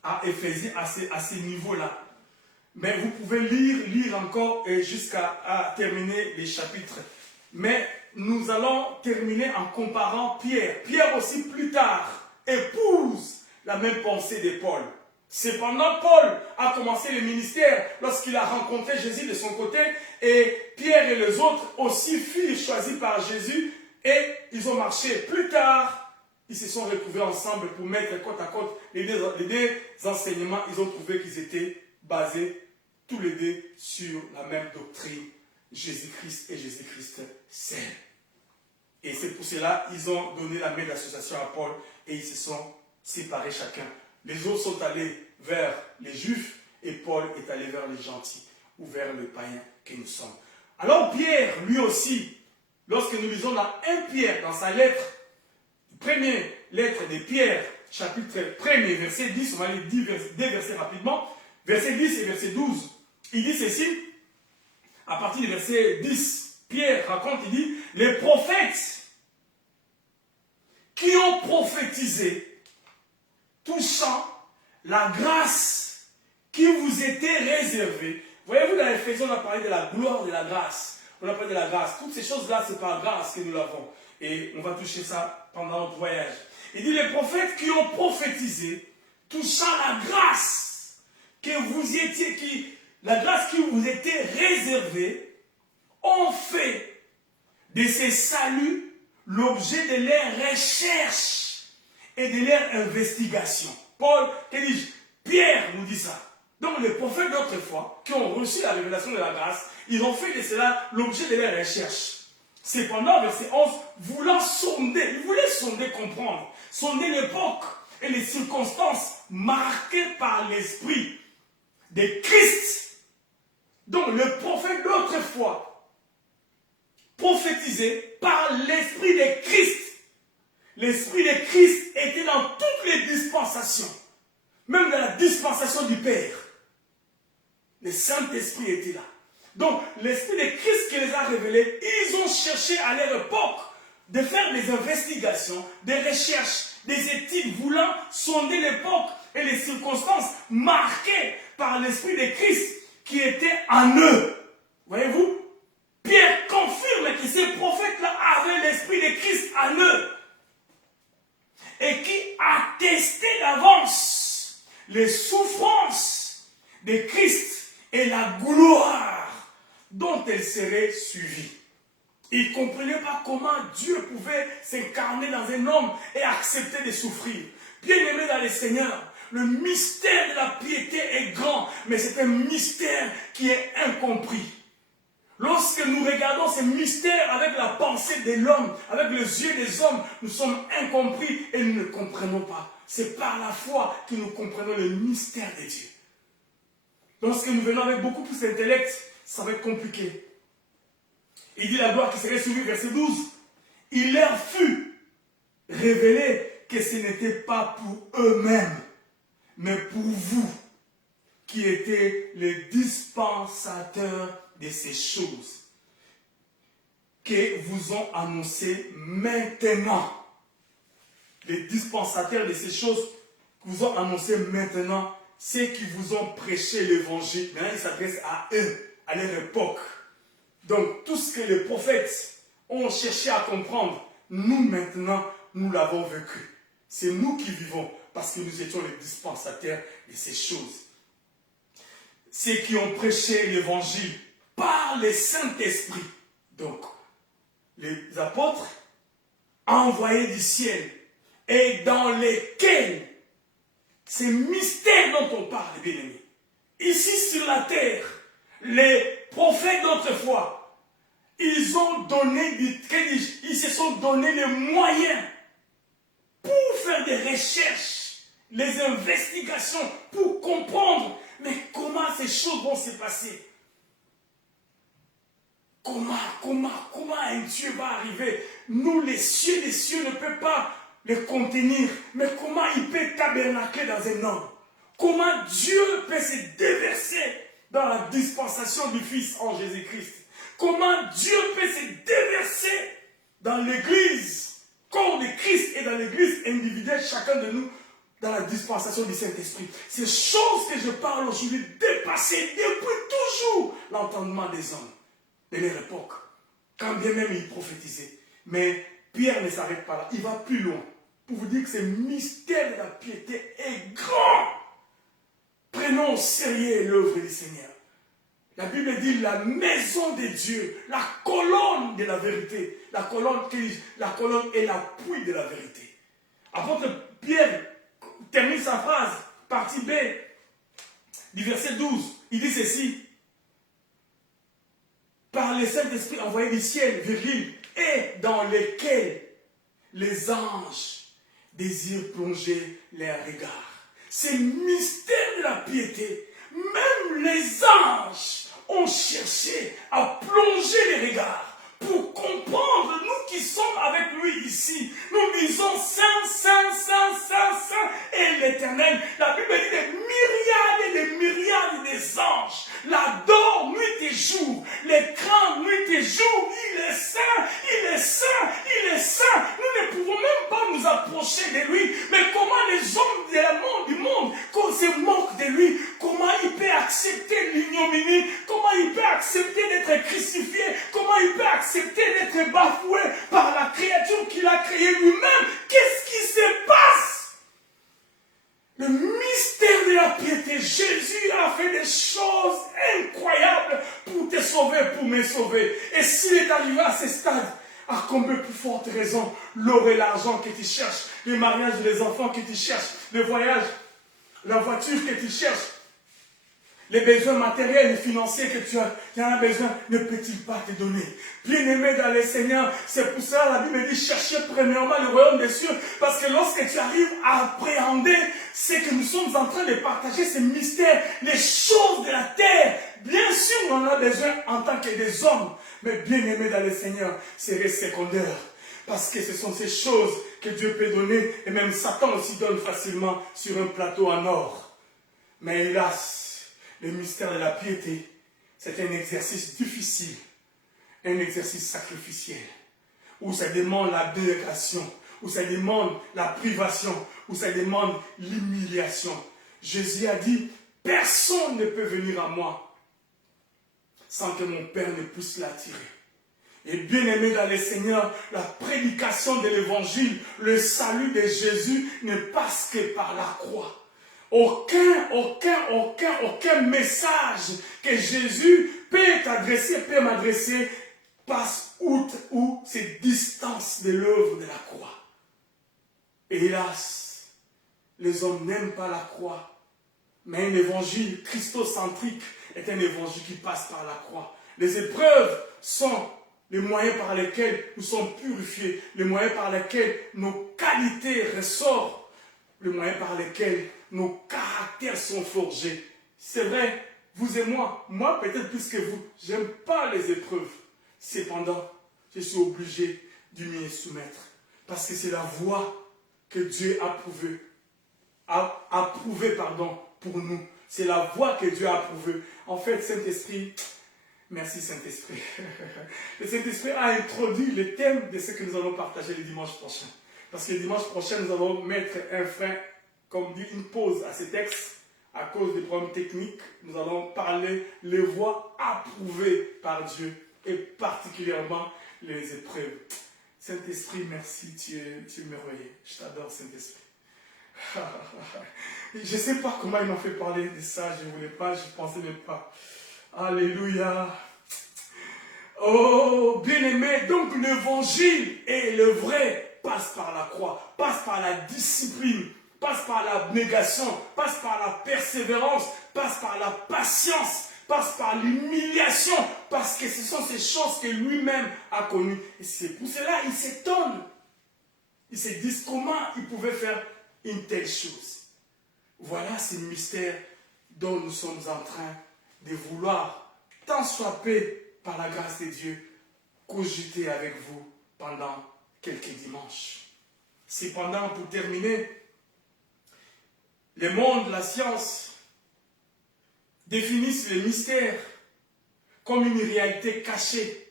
à Éphésiens, à ces niveaux-là. Mais vous pouvez lire encore jusqu'à terminer les chapitres. Mais nous allons terminer en comparant Pierre. Pierre aussi, plus tard, épouse la même pensée de Paul. Cependant, Paul a commencé le ministère lorsqu'il a rencontré Jésus de son côté, et Pierre et les autres aussi furent choisis par Jésus, et ils ont marché. Plus tard, ils se sont retrouvés ensemble pour mettre côte à côte les deux enseignements. Ils ont trouvé qu'ils étaient basés tous les deux sur la même doctrine, Jésus-Christ et Jésus-Christ seul. Et c'est pour cela qu'ils ont donné la main d'association à Paul et ils se sont séparés chacun. Les autres sont allés vers les Juifs et Paul est allé vers les gentils ou vers les païens que nous sommes. Alors Pierre, lui aussi, lorsque nous lisons dans 1 Pierre, dans sa lettre, première lettre de Pierre, chapitre 1er, verset 10, on va aller dire deux versets rapidement, verset 10 et verset 12, il dit ceci, à partir du verset 10, Pierre raconte, il dit, les prophètes qui ont prophétisé touchant la grâce qui vous était réservée. Voyez-vous, dans l'Éphésiens, on a parlé de la gloire de la grâce. On a parlé de la grâce. Toutes ces choses-là, c'est par grâce que nous l'avons. Et on va toucher ça pendant notre voyage. Il dit, les prophètes qui ont prophétisé touchant la grâce que vous étiez, la grâce qui vous était réservée, ont fait de ces saluts l'objet de leurs recherches et de leurs investigations. Paul, que dis-je, Pierre nous dit ça. Donc les prophètes d'autrefois, qui ont reçu la révélation de la grâce, ils ont fait de cela l'objet de leurs recherches. Cependant, verset 11, voulant sonder, ils voulaient sonder, comprendre, sonder l'époque et les circonstances marquées par l'esprit de Christ. Donc le prophète d'autrefois prophétisé par l'esprit de Christ. L'esprit de Christ était dans toutes les dispensations, même dans la dispensation du Père. Le Saint-Esprit était là. Donc, l'Esprit de Christ qui les a révélés, ils ont cherché à leur époque de faire des investigations, des recherches, des études, voulant sonder l'époque et les circonstances marquées par l'Esprit de Christ qui était en eux. Voyez-vous? Pierre confirme que ces prophètes-là avaient l'Esprit de Christ en eux et qui attestait d'avance les souffrances de Christ et la gloire dont elle serait suivie. Ils ne comprenaient pas comment Dieu pouvait s'incarner dans un homme et accepter de souffrir. Bien-aimés dans le Seigneur, le mystère de la piété est grand, mais c'est un mystère qui est incompris. Lorsque nous regardons ces mystères avec la pensée de l'homme, avec les yeux des hommes, nous sommes incompris et nous ne comprenons pas. C'est par la foi que nous comprenons le mystère de Dieu. Lorsque nous venons avec beaucoup plus d'intellect, ça va être compliqué. Il dit la gloire qui serait suivie, verset 12. Il leur fut révélé que ce n'était pas pour eux-mêmes, mais pour vous, qui étaient les dispensateurs de ces choses, que vous ont annoncé maintenant. Les dispensateurs de ces choses que vous ont annoncé maintenant, ceux qui vous ont prêché l'évangile. Maintenant, il s'adresse à eux, à leur époque. Donc, tout ce que les prophètes ont cherché à comprendre. Nous maintenant, nous l'avons vécu. C'est nous qui vivons parce que nous étions les dispensataires de ces choses. Ceux qui ont prêché l'évangile par le Saint-Esprit, donc les apôtres envoyés du ciel, et dans lesquels ces mystères dont on parle, bien aimés, ici sur la terre, les prophètes d'autrefois, ils se sont donné les moyens pour faire des recherches, les investigations, pour comprendre, mais comment ces choses vont se passer. Comment un Dieu va arriver? Nous, les cieux ne peuvent pas les contenir, mais comment il peut tabernacler dans un homme? Comment Dieu peut se déverser dans la dispensation du Fils en Jésus-Christ? Comment Dieu peut se déverser dans l'Église, corps de Christ, et dans l'Église individuelle, chacun de nous, dans la dispensation du Saint-Esprit? Ces choses que je parle aujourd'hui dépassées depuis toujours l'entendement des hommes de leur époque, quand bien même ils prophétisaient. Mais Pierre ne s'arrête pas là, il va plus loin pour vous dire que ce mystère de la piété est grand. Prenons au sérieux l'œuvre du Seigneur. La Bible dit la maison de Dieu, la colonne de la vérité. La colonne est l'appui de la vérité. Apôtre Pierre termine sa phrase, partie B, du verset 12. Il dit ceci: par le Saint-Esprit envoyé du ciel, virgule, et dans lesquels les anges désirent plonger leurs regards. C'est le mystère de la piété. Même les anges ont cherché à plonger les regards pour comprendre, nous qui sommes avec lui ici. Nous disons Saint, Saint, Saint, Saint, Saint et l'Éternel. La Bible dit des myriades et des myriades des anges l'adorent nuit et jour, les craignent nuit et jour. Il est saint, il est saint, il est saint. Nous ne pouvons même pas nous approcher de lui. Mais comment les hommes du monde, quand se moquent de lui, comment il peut accepter l'ignominie, comment il peut accepter d'être crucifié, comment il peut accepter d'être bafoué par la créature qu'il a créée lui-même? Qu'est-ce qui se passe? Le mystère de la piété. Jésus a fait des choses incroyables pour te sauver, pour me sauver. Et s'il est arrivé à ce stade, à combien plus forte raison, l'or et l'argent que tu cherches, le mariage, les enfants que tu cherches, le voyage, la voiture que tu cherches, les besoins matériels et financiers que tu as besoin, ne peut-il pas te donner? Bien-aimé dans le Seigneur, c'est pour ça la Bible dit cherchez premièrement le royaume des cieux, parce que lorsque tu arrives à appréhender ce que nous sommes en train de partager, ces mystères, les choses de la terre, bien sûr on en a besoin en tant que des hommes, mais bien-aimé dans le Seigneur, c'est secondaire. Parce que ce sont ces choses que Dieu peut donner, et même Satan aussi donne facilement sur un plateau en or. Mais hélas, le mystère de la piété, c'est un exercice difficile, un exercice sacrificiel, où ça demande la dénégation, où ça demande la privation, où ça demande l'humiliation. Jésus a dit, personne ne peut venir à moi sans que mon Père ne puisse l'attirer. Et bien aimé dans le Seigneur, la prédication de l'évangile, le salut de Jésus ne passe que par la croix. Aucun message que Jésus peut t'adresser, peut m'adresser, passe outre ou se distance de l'œuvre de la croix. Et hélas, les hommes n'aiment pas la croix. Mais un évangile christocentrique est un évangile qui passe par la croix. Les épreuves sont les moyens par lesquels nous sommes purifiés, les moyens par lesquels nos qualités ressortent, les moyens par lesquels nos caractères sont forgés. C'est vrai, vous et moi peut-être plus que vous, j'aime pas les épreuves. Cependant, je suis obligé de m'y soumettre. Parce que c'est la voie que Dieu a approuvée pour nous. C'est la voie que Dieu a approuvée. En fait, Saint-Esprit, merci Saint-Esprit. Le Saint-Esprit a introduit le thème de ce que nous allons partager le dimanche prochain. Parce que le dimanche prochain, nous allons mettre un frein, comme dit, une pause à ces textes, à cause des problèmes techniques. Nous allons parler les voies approuvées par Dieu, et particulièrement les épreuves. Saint-Esprit, merci, tu es merveilleux. Je t'adore, Saint-Esprit. Je ne sais pas comment il m'a fait parler de ça, je ne voulais pas, je ne pensais même pas. Alléluia. Oh, bien-aimé, donc l'évangile est le vrai, passe par la croix, passe par la discipline, passe par l'abnégation, passe par la persévérance, passe par la patience, passe par l'humiliation, parce que ce sont ces choses que lui-même a connues. Et c'est pour cela qu'il s'étonne. Il se dit comment il pouvait faire une telle chose. Voilà ce mystère dont nous sommes en train de vouloir, tant soit peu par la grâce de Dieu, cogiter avec vous pendant quelques dimanches. Cependant, pour terminer, le monde, la science, définissent le mystère comme une réalité cachée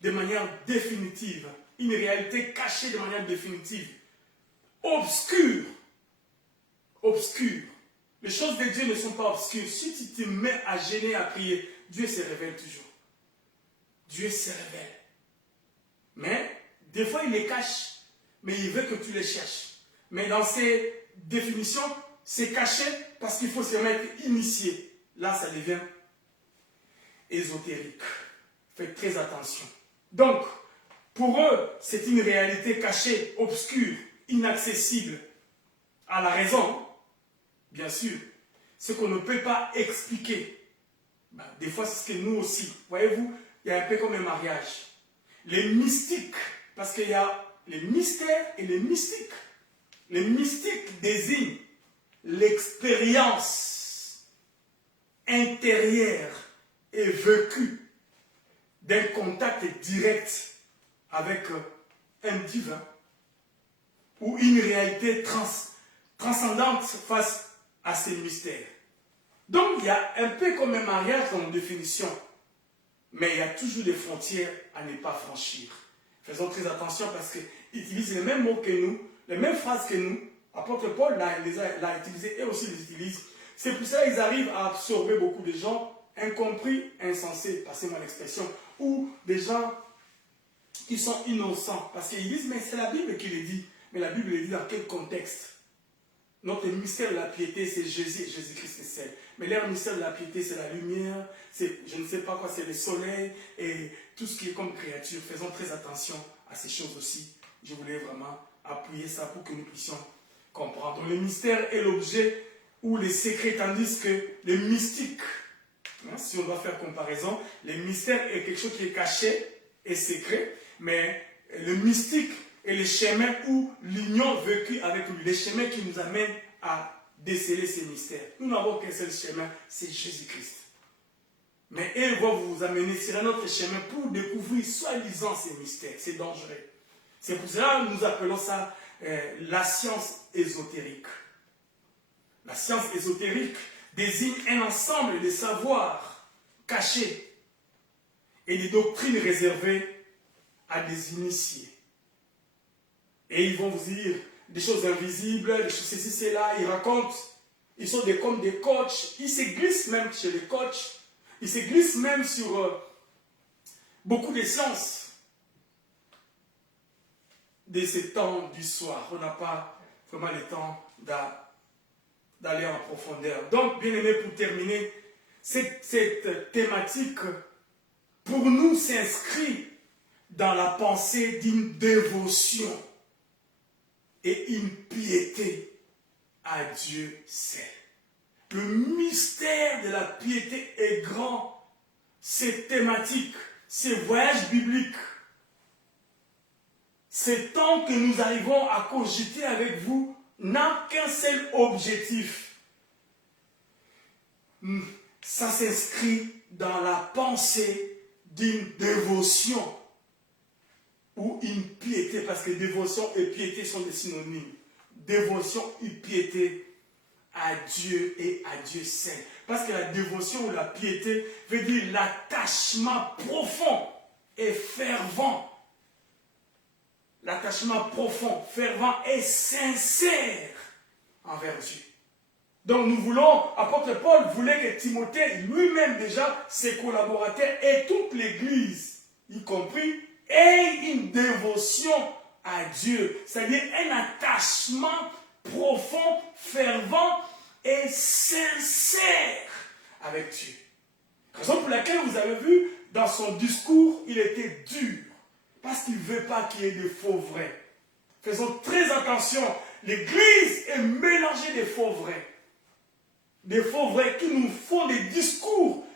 de manière définitive. Une réalité cachée de manière définitive. Obscure. Obscure. Les choses de Dieu ne sont pas obscures. Si tu te mets à gêner, à prier, Dieu se révèle toujours. Dieu se révèle. Mais, des fois, il les cache, mais il veut que tu les cherches. Mais dans ces définitions, c'est caché parce qu'il faut se mettre initié. Là, ça devient ésotérique. Faites très attention. Donc, pour eux, c'est une réalité cachée, obscure, inaccessible à la raison, bien sûr. Ce qu'on ne peut pas expliquer. Des fois, c'est ce que nous aussi. Voyez-vous, il y a un peu comme un mariage. Les mystiques, parce qu'il y a les mystères et les mystiques. Les mystiques désignent l'expérience intérieure et vécue d'un contact direct avec un divin ou une réalité transcendante face à ces mystères. Donc il y a un peu comme un mariage dans la définition, mais il y a toujours des frontières à ne pas franchir. Faisons très attention parce qu'ils utilisent les mêmes mots que nous, les mêmes phrases que nous. Apôtre Paul l'a utilisé et aussi les utilise. C'est pour ça qu'ils arrivent à absorber beaucoup de gens incompris, insensés, passez-moi l'expression, ou des gens qui sont innocents. Parce qu'ils disent, mais c'est la Bible qui le dit. Mais la Bible le dit dans quel contexte? Notre mystère de la piété, c'est Jésus-Christ est seul. Mais leur mystère de la piété, c'est la lumière, c'est, je ne sais pas quoi, c'est le soleil et tout ce qui est comme créature. Faisons très attention à ces choses aussi. Je voulais vraiment appuyer ça pour que nous puissions comprendre. Le mystère est l'objet ou les secrets, tandis que le mystique, si on doit faire comparaison, le mystère est quelque chose qui est caché et secret, mais le mystique est le chemin ou l'union vécue avec lui, le chemin qui nous amène à déceler ces mystères. Nous n'avons qu'un seul chemin, c'est Jésus-Christ. Mais elle va vous amener sur un autre chemin pour découvrir soi-disant ces mystères. C'est dangereux. C'est pour cela que nous appelons ça la science ésotérique. La science ésotérique désigne un ensemble de savoirs cachés et des doctrines réservées à des initiés. Et ils vont vous dire des choses invisibles, des choses ceci, cela. Ils racontent, ils sont comme des coachs. Ils se glissent même chez les coachs. Ils se glissent même sur beaucoup de sciences. De ces temps du soir. On n'a pas vraiment le temps d'aller en profondeur. Donc, bien aimé, pour terminer, cette thématique, pour nous, s'inscrit dans la pensée d'une dévotion et une piété à Dieu seul. Le mystère de la piété est grand. Ces thématiques, ces voyages bibliques, ces temps que nous arrivons à cogiter avec vous n'a qu'un seul objectif. Ça s'inscrit dans la pensée d'une dévotion ou une piété, parce que dévotion et piété sont des synonymes. Dévotion et piété à Dieu et à Dieu seul. Parce que la dévotion ou la piété veut dire l'attachement profond et fervent. L'attachement profond, fervent et sincère envers Dieu. Donc nous voulons, apôtre Paul voulait que Timothée lui-même déjà, ses collaborateurs et toute l'Église, y compris, ait une dévotion à Dieu, c'est-à-dire un attachement profond, fervent et sincère avec Dieu. Raison pour laquelle vous avez vu, dans son discours, il était dur, parce qu'il ne veut pas qu'il y ait de faux vrais. Faisons très attention, l'Église est mélangée de faux vrais. Des faux vrais qui nous font des discours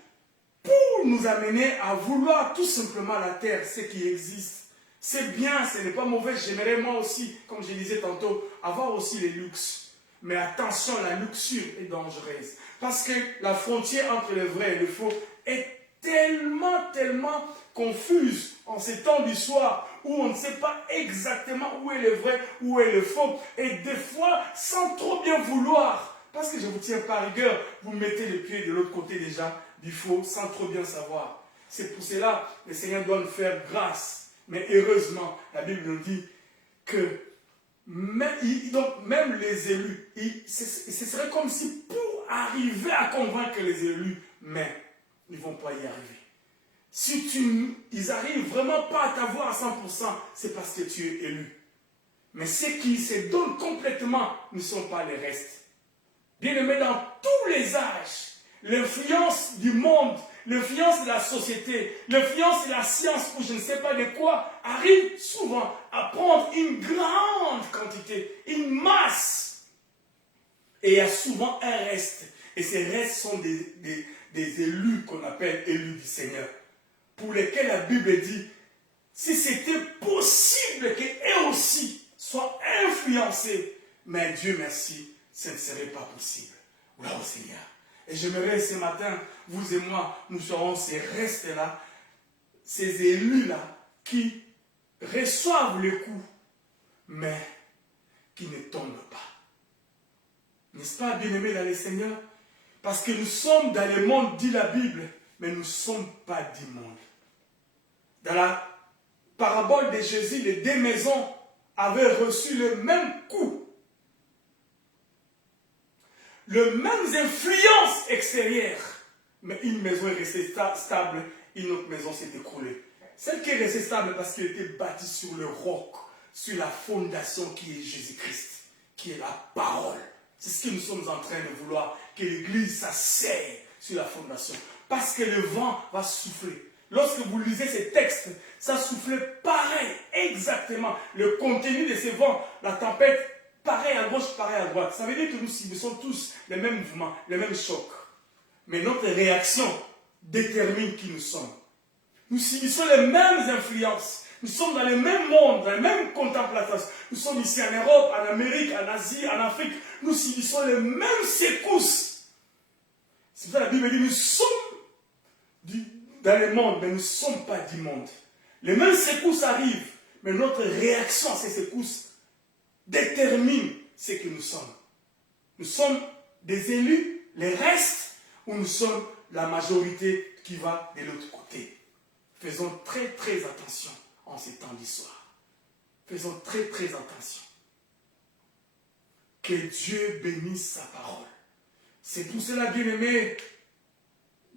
pour nous amener à vouloir tout simplement la terre, ce qui existe. C'est bien, ce n'est pas mauvais. J'aimerais moi aussi, comme je disais tantôt, avoir aussi les luxes. Mais attention, la luxure est dangereuse. Parce que la frontière entre le vrai et le faux est tellement confuse en ces temps du soir où on ne sait pas exactement où est le vrai, où est le faux. Et des fois, sans trop bien vouloir, parce que je vous tiens par rigueur, vous mettez les pieds de l'autre côté déjà du faux sans trop bien savoir. C'est pour cela que le Seigneur doit nous faire grâce. Mais heureusement, la Bible nous dit que même les élus, ce serait comme si pour arriver à convaincre les élus, mais ils ne vont pas y arriver. Si ils n'arrivent vraiment pas à t'avoir à 100%, c'est parce que tu es élu. Mais ceux qui se donnent complètement ne sont pas les restes. Bien-aimés, dans tous les âges, l'influence du monde, l'influence de la société, l'influence de la science ou je ne sais pas de quoi arrive souvent à prendre une grande quantité, une masse. Et il y a souvent un reste. Et ces restes sont des élus qu'on appelle élus du Seigneur. Pour lesquels la Bible dit, si c'était possible qu'eux aussi soient influencés, mais Dieu merci, ce ne serait pas possible. Gloire au Seigneur. Et j'aimerais ce matin, vous et moi, nous serons ces restes-là, ces élus-là, qui reçoivent le coup, mais qui ne tombent pas. N'est-ce pas, bien-aimés dans le Seigneur? Parce que nous sommes dans le monde, dit la Bible, mais nous ne sommes pas du monde. Dans la parabole de Jésus, les deux maisons avaient reçu le même coup. Les mêmes influences extérieures. Mais une maison est restée stable, une autre maison s'est écroulée. Celle qui est restée stable parce qu'elle était bâtie sur le roc, sur la fondation qui est Jésus-Christ, qui est la parole. C'est ce que nous sommes en train de vouloir, que l'Église s'asseye sur la fondation. Parce que le vent va souffler. Lorsque vous lisez ces textes, ça soufflait pareil, exactement. Le contenu de ces vents, la tempête, pareil à gauche, pareil à droite. Ça veut dire que nous subissons tous les mêmes mouvements, les mêmes chocs. Mais notre réaction détermine qui nous sommes. Nous subissons les mêmes influences. Nous sommes dans le même monde, dans les mêmes contemplations. Nous sommes ici en Europe, en Amérique, en Asie, en Afrique. Nous subissons les mêmes secousses. C'est pour ça que la Bible dit, nous sommes dans le monde, mais nous ne sommes pas du monde. Les mêmes secousses arrivent, mais notre réaction à ces secousses détermine ce que nous sommes. Nous sommes des élus, les restes, ou nous sommes la majorité qui va de l'autre côté. Faisons très attention en ces temps d'histoire. Faisons très attention. Que Dieu bénisse sa parole. C'est pour cela, bien-aimé,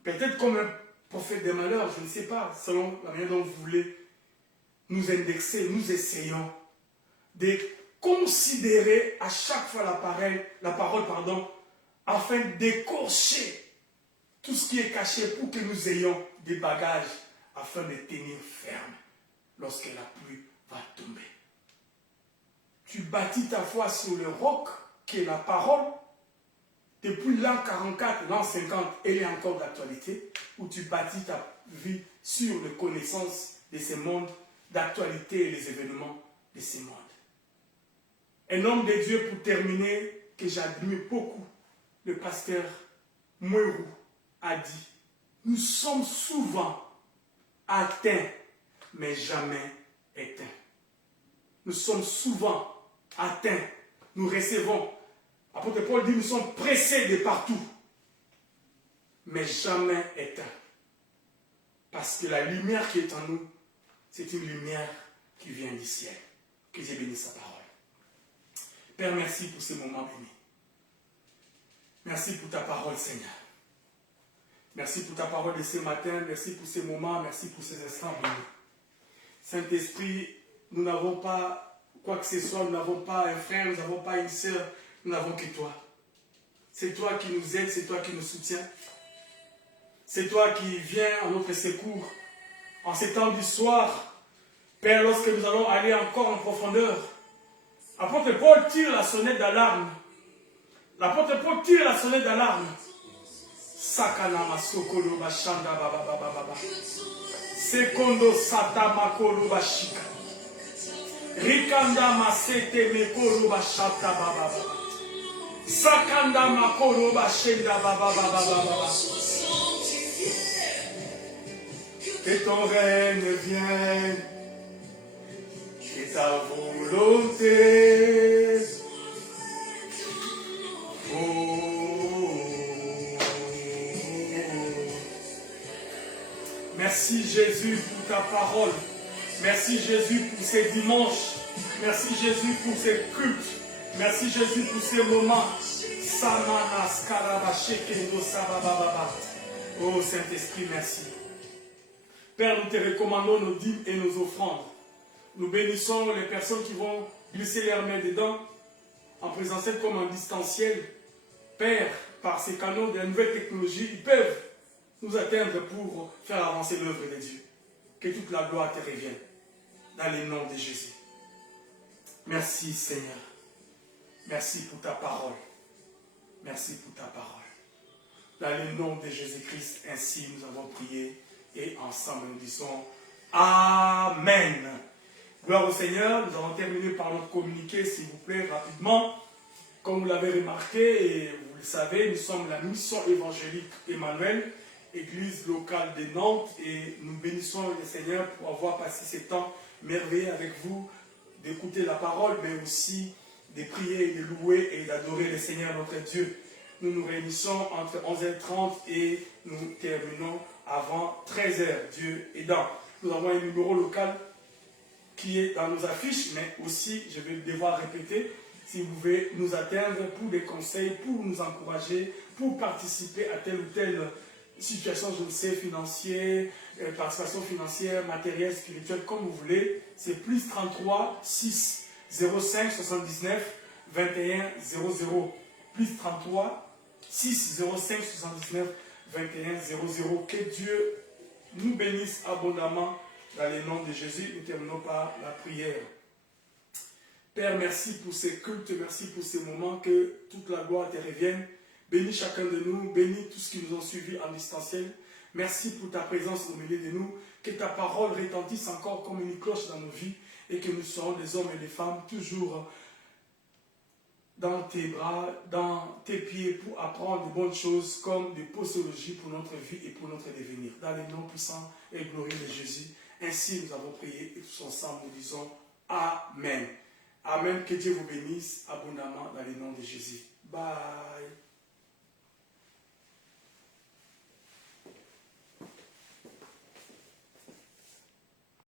peut-être comme un prophète des malheurs, je ne sais pas, selon la manière dont vous voulez nous indexer, nous essayons de considérer à chaque fois la parole, afin d'écorcher tout ce qui est caché pour que nous ayons des bagages afin de tenir ferme lorsque la pluie va tomber. Tu bâtis ta foi sur le roc qui est la parole. Depuis l'an 44, l'an 50, elle est encore d'actualité, où tu bâtis ta vie sur les connaissances de ces mondes, d'actualité et les événements de ces mondes. Un homme de Dieu, pour terminer, que j'admire beaucoup, le pasteur Mouérou, a dit, nous sommes souvent atteints, mais jamais éteints. Nous sommes souvent atteints, nous recevons. Apôtre Paul dit, nous sommes pressés de partout, mais jamais éteints. Parce que la lumière qui est en nous, c'est une lumière qui vient du ciel. Que Dieu bénisse sa parole. Père, merci pour ce moment béni. Merci pour ta parole, Seigneur. Merci pour ta parole de ce matin. Merci pour ces moments. Merci pour ces instants bénis. Saint-Esprit, nous n'avons pas quoi que ce soit, nous n'avons pas un frère, nous n'avons pas une sœur, nous n'avons que toi. C'est toi qui nous aides, c'est toi qui nous soutiens. C'est toi qui viens en notre secours. En ces temps du soir, Père, lorsque nous allons aller encore en profondeur, l'apôtre Paul tire la sonnette d'alarme. L'apôtre Paul tire la sonnette d'alarme. Sakana masokolo bashanda baba baba baba. Sekondo satama kolo bashika. Rikanda masete mekolo bashata baba baba. Sakanda makolo bashenda baba baba baba. Que ton règne vienne, que ta volonté. Merci Jésus pour ta parole. Merci Jésus pour ces dimanches. Merci Jésus pour ces cultes. Merci Jésus pour ces moments. Oh Saint-Esprit, merci. Père, nous te recommandons nos dîmes et nos offrandes. Nous bénissons les personnes qui vont glisser leurs mains dedans, en présentiel comme en distanciel. Père, par ces canaux de la nouvelle technologie, ils peuvent nous atteindre pour faire avancer l'œuvre de Dieu. Que toute la gloire te revienne. Dans le nom de Jésus. Merci Seigneur. Merci pour ta parole. Merci pour ta parole. Dans le nom de Jésus-Christ, ainsi nous avons prié et ensemble nous disons Amen. Gloire au Seigneur. Nous allons terminer par notre communiqué, s'il vous plaît, rapidement. Comme vous l'avez remarqué et vous le savez, nous sommes la mission évangélique Emmanuel, église locale de Nantes, et nous bénissons le Seigneur pour avoir passé ces temps merveilleux avec vous, d'écouter la parole, mais aussi de prier, de louer et d'adorer le Seigneur notre Dieu. Nous nous réunissons entre 11h30 et nous terminons avant 13h, Dieu aidant. Nous avons un numéro local qui est dans nos affiches, mais aussi, je vais devoir répéter, si vous pouvez nous atteindre pour des conseils, pour nous encourager, pour participer à telle ou telle situation, je ne sais, financière, participation financière, matérielle, spirituelle, comme vous voulez, c'est plus 33 6 05 79 21 00. Plus 33 6 05 79 21 00. Que Dieu nous bénisse abondamment dans le nom de Jésus. Nous terminons par la prière. Père, merci pour ces cultes, merci pour ces moments, que toute la gloire te revienne. Bénis chacun de nous, bénis tous ceux qui nous ont suivis en distanciel. Merci pour ta présence au milieu de nous, que ta parole retentisse encore comme une cloche dans nos vies et que nous serons des hommes et des femmes toujours dans tes bras, dans tes pieds pour apprendre de bonnes choses comme des posologies pour notre vie et pour notre devenir. Dans les noms puissants et glorieux de Jésus, ainsi nous avons prié et tous ensemble nous disons Amen. Amen. Que Dieu vous bénisse abondamment dans le nom de Jésus. Bye.